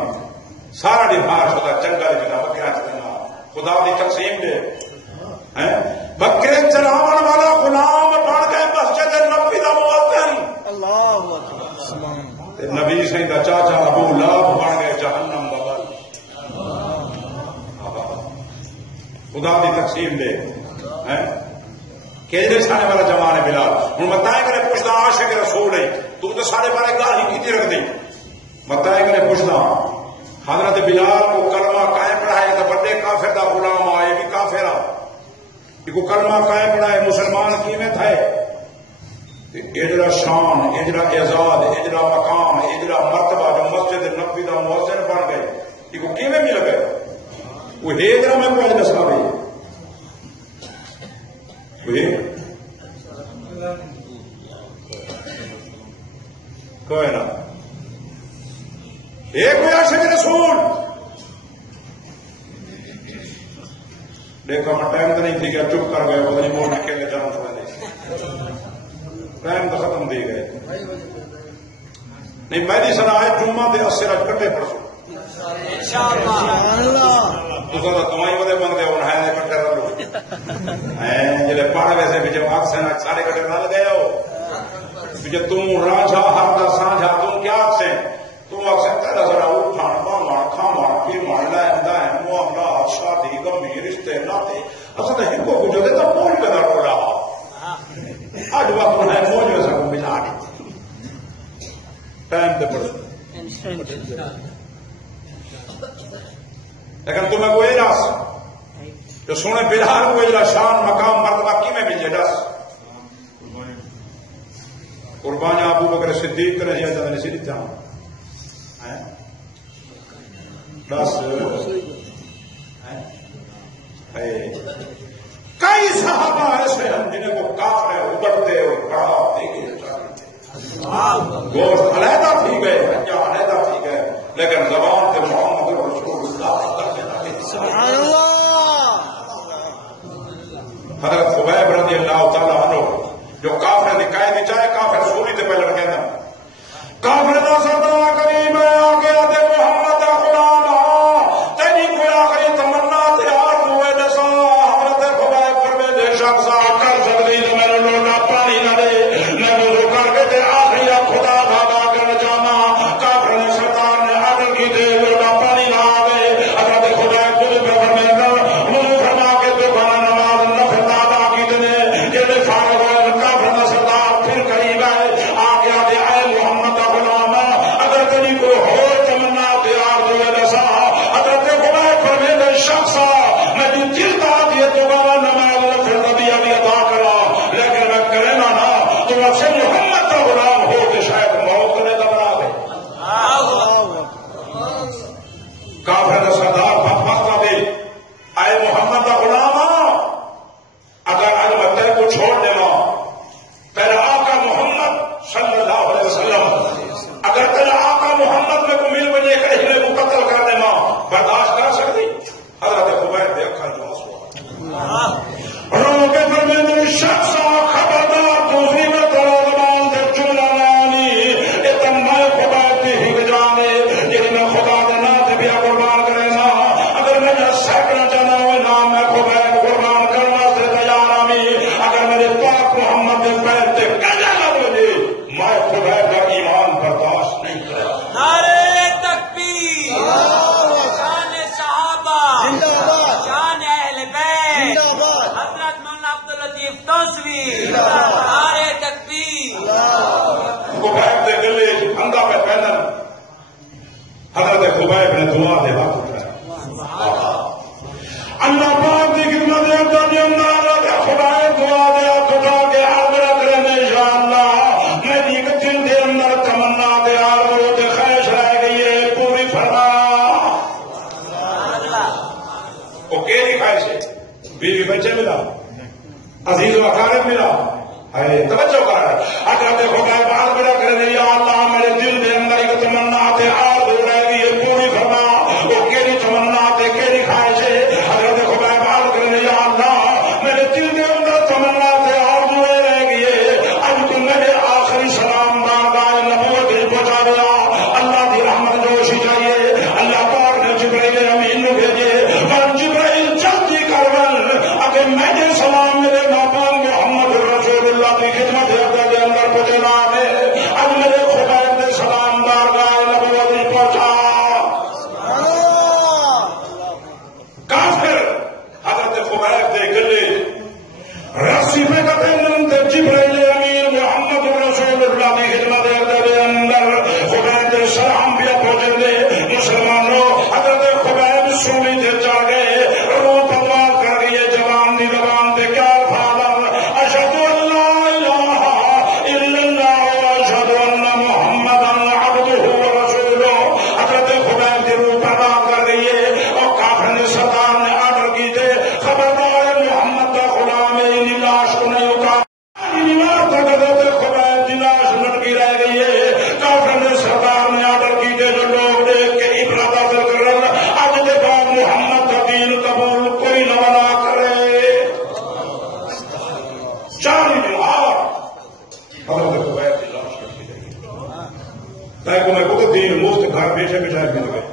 سارا دفاع ہوتا چنگا جنا بکرا چنا خدا دی تقسیم دے بکرے چلاون والا غلام بن گئے مسجد نبوی دا مؤذن اللہ اکبر نبی سے دا چاچا ابو لہب بن گئے جہنم دا بل خدا دی تقسیم دے کیجرے سانے والا جوان ہے بلال ہوں بتائیں کرے پوچھتا عاشق رسول ہے تو سارے بارے گاہ ہی کی رکھ دی بتائیں کرے پوچھتا حضرت بلال کو کلمہ قائم پڑھائے تو بڑے کافر دا غلام آئے بھی کافر آ کو کلمہ قائم پڑھائے مسلمان کیویں تھے اجرا شان اجرا اعزاز اجرا مقام اجرا مرتبہ جو مسجد نبوی دا مؤذن بن گئے یہ کو کیویں مل گئے وہ ہجرا میں کوئی دسا بھائی کوئی نہ ایک کوئی عاشق رسول دیکھا میں ٹائم تو نہیں تھی گیا چپ کر گئے وہ نہیں بول کے لے جانا تھا ٹائم تو ختم دی گئے نہیں میں نہیں سنا ہے جمعہ دے اثر کٹے پرسوں تمہیں وہ بن گئے اور ہے کٹے رہو جلے پڑھ ویسے بھی جب آگ سے سارے کٹے نہ لگے ہو جب تم راجا ہر دا سانجا تم کیا سے تم اکثر کہتا ذرا اٹھان ماں کھانا پھر ماننا ہے معاملہ شادی گمی رشتے ناتے اصل تو ہندو کو جو دیتا موج میں نہ رو رہا آج وقت ہے موج میں سب ملا دی ٹائم پہ پڑھو لیکن تمہیں کوئی راس جو سونے بلحال کو اجلا شان مقام مرتبہ کی میں مل جائے ڈس قربان ابو بکر صدیق کرے یا جانے سے نہیں جاؤں ڈس کئی صحابہ ایسے ہیں جنہیں کو کافر ابڑتے اور کڑا دیکھے گوشت علیحدہ تھی گئے یا علیحدہ تھی گئے لیکن زبان کے محمد رسول اللہ سبحان اللہ. حضرت خبیب رضی اللہ تعالیٰ عنہ جو کافر نکائے دی چاہے کافر سوری تے پہلے رکھے نا کافر دا سردار کریم ہے آگے آدھے محمد غلام تیری کوئی آخری تمنا تیار ہوئے جیسا حضرت خبیب پروے دے شخص کر سکتی تو میرے لوٹا پانی نہ دے میں وضو کر کے تے آخری خدا بابا کر جانا کافر نے سردار نے عدل کی دے لوٹا پانی نہ آوے حضرت خبیب خود پہ فرمینا وضو فرما کے تو بنا نماز نفل ادا کی دے جیسے فارغ ہوئے کافر نے سردار پھر قریب ہے آگے آدھے اے محمد غلام اگر تیری کوئی ہو تمنا تیار ہوئے جیسا حضرت خبیب فرمے دے شخص میں جو دل کا دیے تو بابا نماز نفل نبی علی ادا کرا لیکن میں کرے نہ تو سے محمد کا غلام ہو کہ شاید موت نے دبرا دے کافر نے سردار بدبخت دے اے محمد کا غلام اگر اج میں تیرے کو چھوڑ دینا تیرا آقا محمد صلی اللہ علیہ وسلم اگر تیرا آقا محمد میں کو مل بنے کہیں کو قتل کر دینا برداشت کر سکتی حضرت خبیب دے اکھا جو آسوا رو کے فرمیدے شخص خبردار دوسری میں تیرا زبان سے جملہ لانی اتن میں خبیب دی ہی جانے جن میں خدا دے نام سے بیا قربان کرے نا اگر میں سیکڑا جانا ہوئے نام میں خبیب قربان کرنا سے تیار آمی اگر میرے پاک محمد کے پیر سے کہنے لگے میں خبیب کا ایمان برداشت نہیں کرا. نعرے تکبیر شان صحابہ شان اہل بیت حضرت مولانا عبد اللطیف توسوی نعرے تکبیر خبیب دے گلے انگا پہ پہنن حضرت خبیب نے دعا دے ہاتھ اٹھایا اللہ پاک دی خدمت دے اندر دے اندر حضرت خبیب دعا دے ہاتھ اٹھا کے حاضر کرے نے یا اللہ میری دل دے اندر تمنا دے آرزو تے خواہش رہ گئی ہے پوری فرما. وہ کیری خواہش ہے بیوی بچے ملا عزیز و اقارب ملا توجہ کر حضرت خبیب بات بڑا کرے یا اللہ میرے دل دے اندر ایک تمنا تے آرزو رہ گئی ہے پوری فرما. وہ کیری تمنا تے کیری خواہش ہے حضرت خبیب بات کرے یا اللہ میرے دل دے اندر تمنا تے آرزو رہ گئی ہے اب تو میرے آخری سلام بارگاہ نبوت پہنچا دیا اللہ دی رحمت جوشی چاہیے اللہ پاک نے جبرائیل امین نے بھیجے اور جبرائیل جلدی کر اگر میں نے سلام میرے ناپان محمد رسول اللہ کی خدمت دے اندر پہنچنا ہے اب میرے خبیب نے سلام بارگاہ نبوت پہنچا. کافر حضرت خبیب دے گلے رسی پہ کہتے ہیں جبرائیل امین محمد رسول اللہ کی خدمت دے اندر خبیب دے سلام بھی پہنچے دے مسلمانوں حضرت خبیب سونے سے چڑھ گئے روح پرواز کر گئی ہے جوان دی زبان پہ کیا الفاظ اشہد ان لا الہ الا اللہ حضرت خبیب کی لاش لٹکی رہ گئی ہے. کافر نے سرکار نے آرڈر کی تھے جو لوگ دیکھ کے عبرت حاصل کر رہے ہیں اج کے بعد محمد کا دین قبول کوئی نہ بنا کرے. 4 جماعت حضرت خبیب کی لاش لٹکی رہ گئی. میں کو دین مفت گھر بیٹھے بٹھائے مل گئے.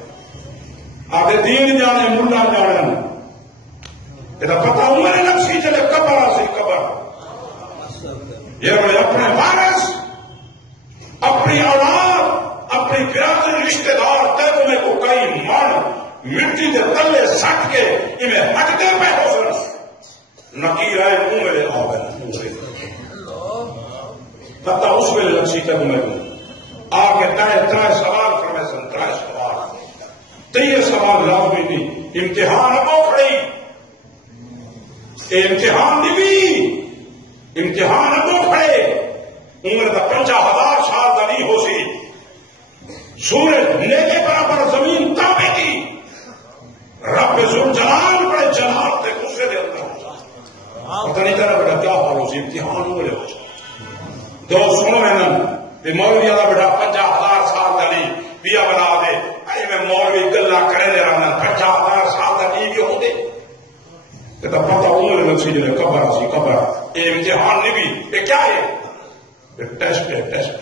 آگے دین جانے ملا جانے یہ پتا عمر نفسی چلے قبر سی قبر یہ بڑے اپنے وارث اپنی اولاد اپنی برادری رشتے دار تیرے کو کئی من مٹی کے تلے سٹ کے انہیں ہٹتے پہ ہو سن نکیر آئے منہ میرے آ گئے پتا اس ویلے نفسی تک میں آ کے ترائے سوال کرنے سن 3 سوال 3 سوال لازمی نہیں امتحان ابو کھڑی امتحان بھی امتحان ابو کھڑے عمر کا 50,000 سال کا نہیں ہو سی سورج نیچے برابر زمین تابے کی رب ذل جلال بڑے جلال کے غصے کے اندر پتہ نہیں کرا بیٹا کیا حال ہو سی امتحان ہو رہے ہو دوست سنو ہے نا مولوی والا بیٹا 50,000 سال کا نہیں پیا بنا دے میں مولوی گلا کرے دے رہا 50,000 سال کا نہیں بھی ہوتے پتا عمر نفسی جنہیں قبر سی قبر یہ امتحان نہیں بھی یہ کیا ہے یہ ٹیسٹ ہے ٹیسٹ.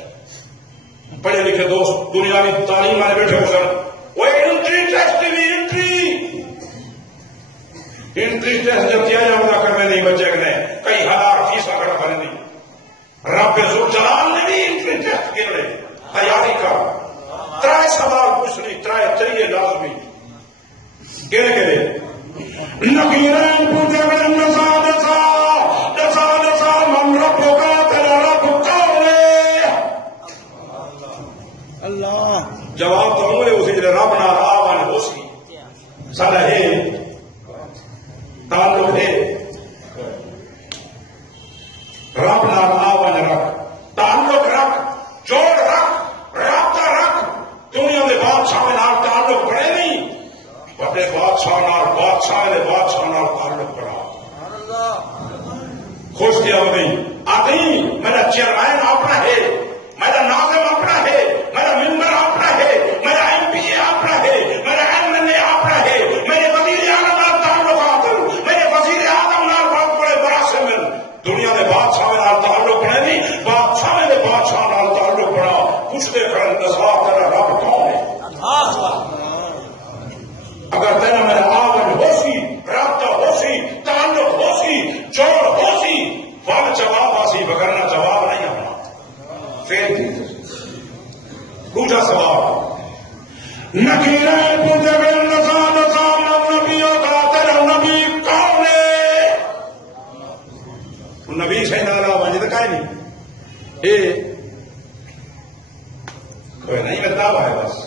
پڑھے لکھے دوست دنیاوی تعلیم والے بیٹھے ہو سر وہ انٹری ٹیسٹ بھی انٹری ٹیسٹ جب کیا جاؤ گا کرنے نہیں بچے گئے کئی ہزار فیس اکڑا کرنے نہیں رب ذل جلال نے بھی انٹری ٹیسٹ کے لیے تیاری کر 3 سوال پوچھ نہیں 3 چاہیے لازمی گرے گرے نکیریں پوچھے گئے نسا من رب کا تیرا رب کون ہے اللہ جواب تو ہوں اسی جنہیں رب نہ آوان ہو سی سارا ہے تعلق ہے رب نہ آوان رکھ تعلق رکھ جوڑ رکھ رابطہ رکھ دنیا میں بادشاہ میں نال تعلق بڑھے نہیں بڑے بادشاہ نے تعلق بڑھا خوش کیا ہو گئی آتی میرا چیئرمین اپنا ہے میرا ناظم اپنا ہے میرا ممبر اپنا ہے میرا MP اپنا ہے میرا MLA اپنا ہے میرے وزیر اعظم نال تعلقات میرے وزیر اعظم نال بہت بڑے براسے میں دنیا میں بادشاہ نال تعلق بڑھے نہیں بادشاہ نال تعلق بڑھا پوچھتے کرن نظار تیرا رب کون ہے اگر تیرا میرا آمن ہو سی رابطہ ہو سی تعلق ہو سی جوڑ ہو سی وال جواب آسی بگرنا جواب نہیں آنا فیل تھی. دوسرا سوال نکیریں پوچھے گئے نظام نبیوں کا تیرا نبی کون ہے نبی سے نالا بانی تو کہیں نہیں کوئی نہیں کرتا ہے بس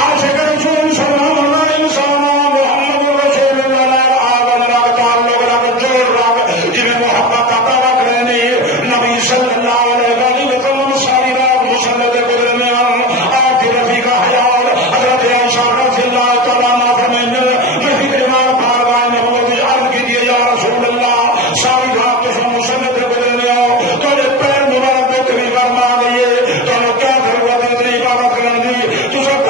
عاشق رسول صلی اللہ علیہ وسلم محمد رسول اللہ آمن رکھ تعلق رکھ جوڑ رکھ جنہیں محبت عطا رکھ رہنی نبی صلی اللہ علیہ وسلم ساری رات مسلط گزرنے آپ کی رفیق حیات حضرت عائشہ رضی اللہ تعالیٰ عنہ فرمائیں رفیق امام بارگاہ نبوت عرض کیجیے یا رسول اللہ ساری رات تو مسلط گزرنے تو پیر مبارک کو کبھی برما گئیے تو کیا ضرورت ہے اتنی عبادت کرنے دی تو سب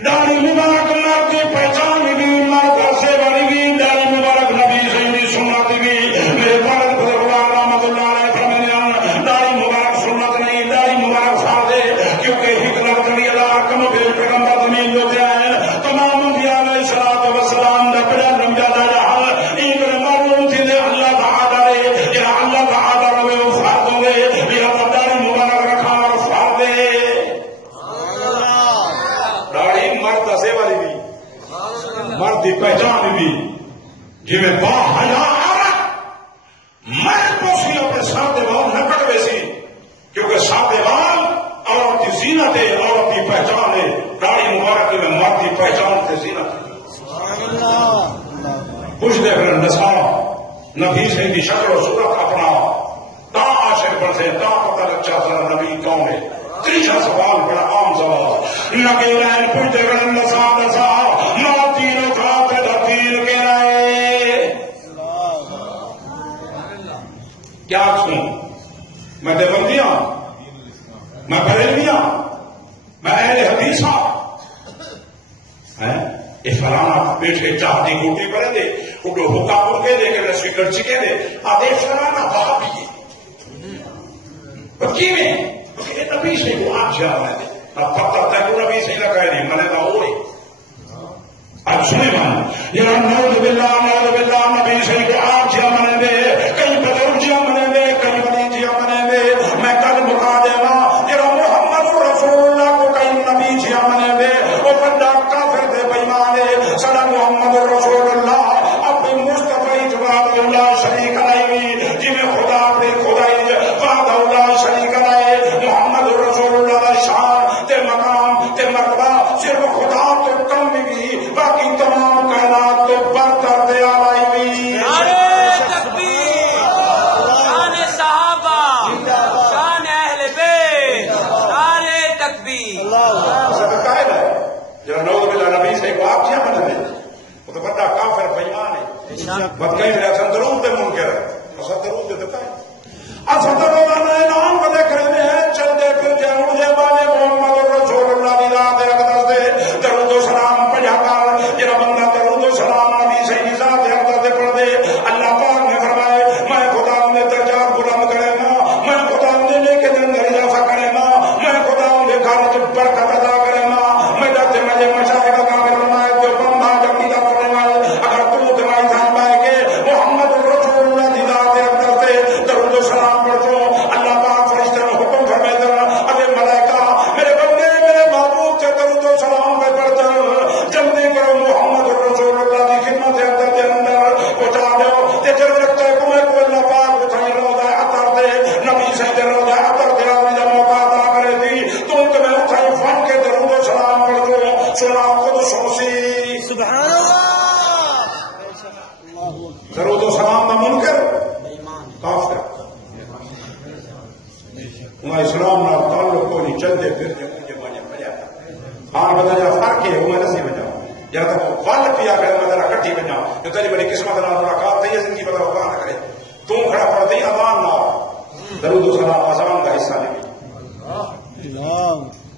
داڑھی مبارک مرد کی پہچان بھی مرد عرصے والی بھی داڑھی مبارک نبی سیدی سنت بھی میرے والد بزرگوار رحمت اللہ علیہ فرماتے داڑھی مبارک سنت نہیں داڑھی مبارک فرض ہے کیونکہ حکمت رضی اللہ کم کے پیغمبر زمین ہوتے ہیں تمام انبیاء علیہ الصلوۃ والسلام نے بڑا رمضا داڑا ان کے معلوم تھی اللہ تعالی یا اللہ تعالی وہ فرض ہوئے لہذا داڑھی مبارک رکھا اور فرض ہے مرد دسے والی بھی مرد کی پہچان بھی جی میں با حیا عورت مرد کو سی اپنے سادے وال نہ کٹوے سی کیونکہ سادے وال عورت کی زینت ہے عورت کی پہچان ہے داڑھی مبارک میں مرد کی پہچان سے زینت ہے کچھ دے پھر نسا نبی سے کی شکل و صورت اپنا تا عاشق بن سے تا پتہ لگ چاہتا نبی کون ہے تیسرا سوال بڑا عام سوال لگے رہے پوچھتے رہے نسا نسا نہ تین کھاتے نہ تین کے رہے کیا سن میں دیوبندیاں میں بریلویاں میں اہل حدیث یہ فلانا بیٹھے چاہتی گوٹی پڑے دے اڈو حکا پڑے دے کہ رسی کر چکے دے آدھے فلانا بابی بکی میں یہ نبی سے وہ آپ جا رہے ہیں اب پتہ تک نبی سے لگا نہیں منے نہ ہوئے اب سنے مان یہ نعوذ باللہ نبی سے کہ آپ جا منے دے کئی بدر جا منے دے کئی ولی جا منے دے میں کل بتا دینا یہ محمد رسول اللہ کو کئی نبی جا منے دے وہ بندہ کافر دے بیمانے سڑا محمد رسول اللہ اپنی مصطفی جواب اللہ شریک علیہ جی میں خدا اپنے خدائی وعدہ اللہ شریک علیہ محمد رسول اللہ شان تے مقام تے مرتبہ صرف خدا تو کم بھی باقی تمام کائنات تو برتر دے آلائی بھی نعرہ تکبیر شان صحابہ شان اہل بیت نعرہ تکبیر سب قائل ہے جو نعوذ باللہ نبی سے کو آپ کیا بنے دے وہ تو بندہ کافر بیمان ہے بات کہیں میرے اصل ضرور دے منکر ہے اصل ضرور دے دیتا ہے اصل ضرور دے نام کو دیکھ رہے ہیں چل دے پھر جانو دے بانے محمد رسول اللہ دی ذات اقدس دے درود و سلام پڑھا کر جنہ بندہ درود و سلام نبی سے ذات اقدس دے پڑھ دے اللہ پاک نے فرمائے میں خدا نے درجات بلند کرے گا میں خدا نے نیک دن اضافہ کرے گا میں خدا نے گھر میں برکت عطا کرے گا میں جاتے مجھے مشاہد عطا کرنا ہے جو بندہ جب دیدہ کرنے والے اگر تم دمائی دھان پائے کہ محمد رسول اللہ دی ذات اقدس دے درود و سلام پڑھ جو اللہ پاک فرشتے نے حکم فرمائے ارے ملائکہ میرے بندے میرے محبوب سے درود و سلام میں پڑھ کر جلدی کرو محمد رسول اللہ کی خدمت اقدس کے اندر پہنچا دو کہ جب رکھتے کمیں کو اللہ پاک اٹھائی روزہ عطر دے نبی سے دے روزہ عطر دے آوری موقع عطا کرے دی تم تمہیں اٹھائی فن کے درود و سلام پڑھ جو سنا خود سوسی سبحان اللہ درود و سلام کا منکر کافر وہاں اسلام نہ تعلق کو نہیں چلتے پھرتے مجھے مانے پڑیا ہاں بتا جا فرق ہے وہ میں نسی بجاؤں یا تو وہ فل پیا کر میں ذرا کٹھی بجاؤں جو تیری بڑی قسمت نہ ملاقات تھی زندگی بتا وہ نہ کرے تم کھڑا پڑ دیں اذان نہ درود و سلام اذان کا حصہ نہیں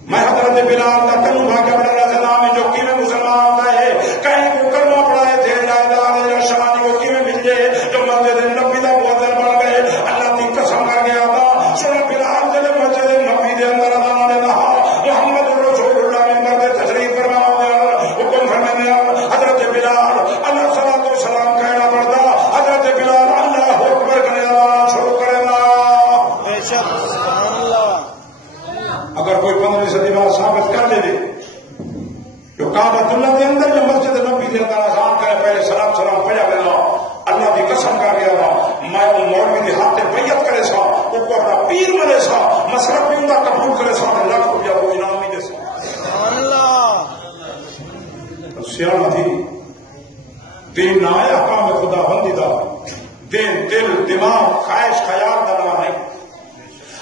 میں حضرت بلال کا تنو بھاگا بڑا سلام جو کی میں مسلمان ہوتا ہے کہیں کو کلمہ پڑھائے تھے لا الہ الا اللہ شان کو کی میں مل جائے جو مسجد نبی کا مؤذن بن گئے اللہ کی قسم کر گیا تھا سن بلال نے مسجد نبی کے اندر اذان نے کہا محمد رسول اللہ نے مرد تشریف فرمایا حکم فرمایا حضرت بلال اللہ صلوات و سلام کہنا پڑتا حضرت بلال اللہ اکبر کہنے اذان شروع کرے گا بے شک سبحان اللہ اگر کوئی 15 صدی بعد ثابت کر دے دے جو کعبۃ اللہ کے اندر جو مسجد نبی کے اندر اذان کرے پہلے سلام پڑھا گیا اللہ کی قسم کر گیا تھا میں وہ مولوی کے ہاتھ سے بیعت کرے سا وہ اپنا پیر ملے سا مسلک بھی ان کا قبول کرے سا لاکھ روپیہ وہ انعام نہیں دے سا اللہ سیاح تھی دین نہ آیا کام خدا بندی دا دین دل دماغ خواہش خیال دا نہ نہیں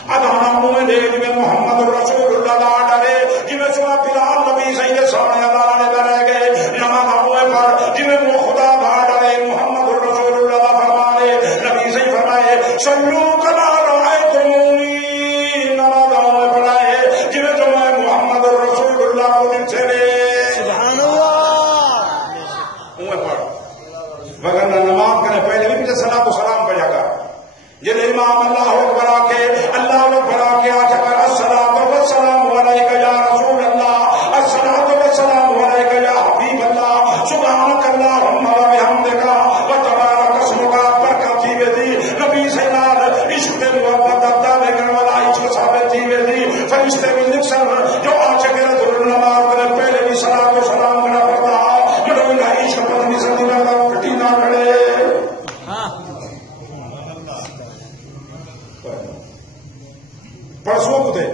ادانا میں دیکھ میں محمد رسول اللہ ڈرے جی میں سنا بلال نبی صحیح کے سامنے ادانے کا رہ گئے نماز پر جی میں وہ خدا بھا ڈرے محمد رسول اللہ فرمانے نبی صحیح فرمائے سنو کلا رائے تمونی نماز پڑھائے جی میں جو میں محمد رسول اللہ کو دل سے 56 صدی کا گھٹی نہ کھڑے پرسوں کتے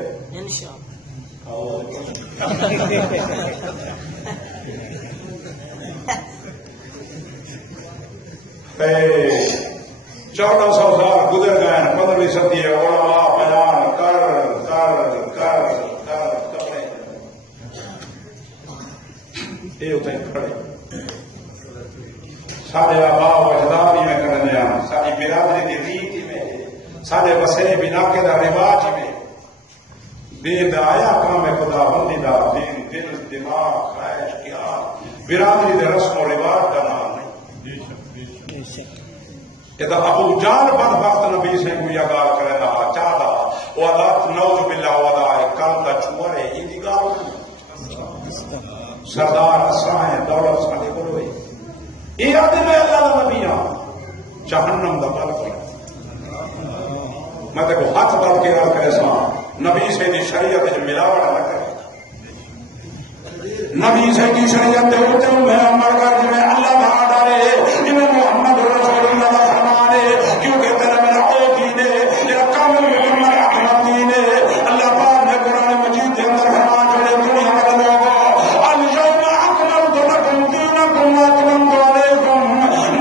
چودہ سو سال گزر گئے 15ویں صدی علماء بیان کر یہ ہوتے ہیں کھڑے سارے آبا و اجداد میں کرنے ساری برادری کی ریت میں سارے وسیلے بناکے دا رواج میں دین آیا کام خدا بندی دا دین دل دماغ خواہش کیا برادری دے رسم و رواج کا نام نہیں کہ ابو جان بدبخت نبی سے کوئی گال کرے رہا چاہتا وہ عدالت نوز باللہ ودا ہے کل کا چور ہے یہ دی گال سردار اساں ہے دولت ساڈے کول ہوئی یہ آدمی اللہ کا نبی ہاں جہنم دا بل کر میں دیکھو ہاتھ بل کے گل کرے سا نبی سے دی شریعت ملاوٹ نہ کرے نبی سے دی شریعت ہوتے میں عمل کر جی اللہ تعالی ڈالے جی محمد رسول اللہ کا فرمان ہے کیونکہ تیرا میرا او دین ہے میرا کامل مکمل احمد دین ہے اللہ پاک نے قرآن مجید کے اندر فرمان چھوڑے دنیا کے لوگوں اليوم اکملت لکم دینکم واطمئنت علیکم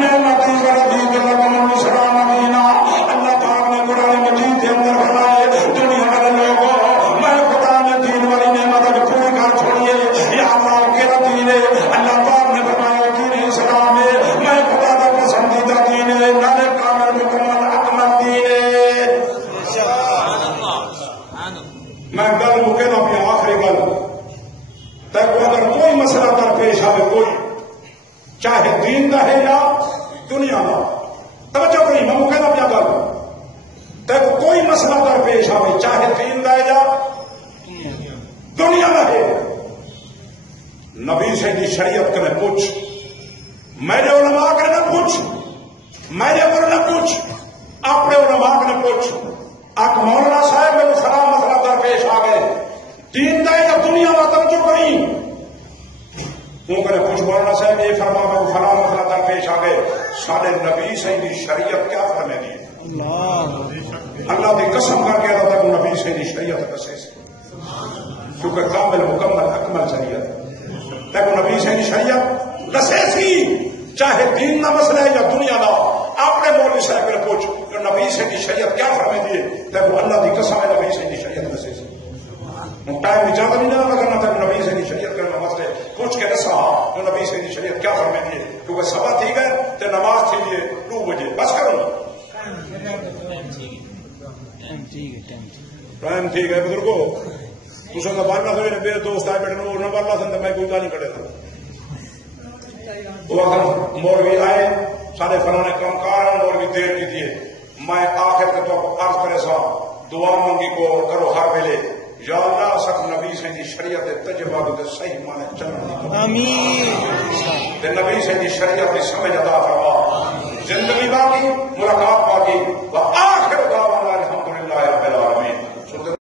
نعمتی ورضیت لکم الاسلام دینا اللہ پاک نے قرآن مجید کے اندر فرمائے دنیا کے لوگوں میں خدا نے دین والی نعمت پوری کر چھوڑیے یا اللہ کے دین ہے اللہ پاک نے فرمایا دین اسلام ہے میں خدا کا پسندیدہ دین ہے نارے کامل مکمل اکمل دین ہے میں گل مکے نا اپنی آخری گل تک اگر کوئی مسئلہ درپیش آئے کوئی چاہے دین کا ہے یا دنیا کا توجہ کریں میں مکے نا اپنی گل تک کوئی مسئلہ درپیش آئے چاہے دین کا ہے یا دنیا کا ہے نبی سے دی شریعت کے میں پوچھ میرے علماء کے نہ پوچھ میرے پر نہ پوچھ اپنے علماء کے نہ پوچھ آپ مولانا صاحب میں خراب مسئلہ درپیش آ گئے دین کا یا دنیا کا توجہ کریں وہ کرے پوچھ مولانا صاحب یہ فرما میں خراب مسئلہ درپیش آ گئے سارے نبی سے دی شریعت کیا فرمے دی اللہ کی قسم کر کے اللہ تک نبی سے دی شریعت کسے سے کیونکہ کامل مکمل اکمل شریعت تک نبی سے دی شریعت کسے سی چاہے دین کا مسئلہ ہے یا دنیا کا اپنے مولوی صاحب نے پوچھ کہ نبی سے دی شریعت کیا فرمے دیے تک اللہ کی قسم ہے نبی سے دی شریعت کسے سی ٹائم اجازت نہیں دینا کرنا تھا نبی سے دی شریعت کرنا مسئلے پوچھ کے دسا تو نبی سے دی شریعت کیا فرمے دیے کیونکہ صبح ٹھیک ہے تو نماز تھی دیے 2 بجے بس کرو ٹائم ٹھیک ہے بزرگو اس کا بارنا سو میرے دوست آئے بیٹھے وہ نہ بارنا سن میں کوئی گال نہیں کھڑے تھا وہ اگر مولوی آئے سارے فلانے کام کار ہیں مولوی دیر کی تھی میں آخر کے تو عرض کرے سا دعا مانگی کو کرو ہر ویلے یا اللہ سب نبی سے دی شریعت تجربہ دے صحیح مانے چلنے آمین تے نبی سے دی شریعت دی سمجھ عطا فرما زندگی باقی ملاقات باقی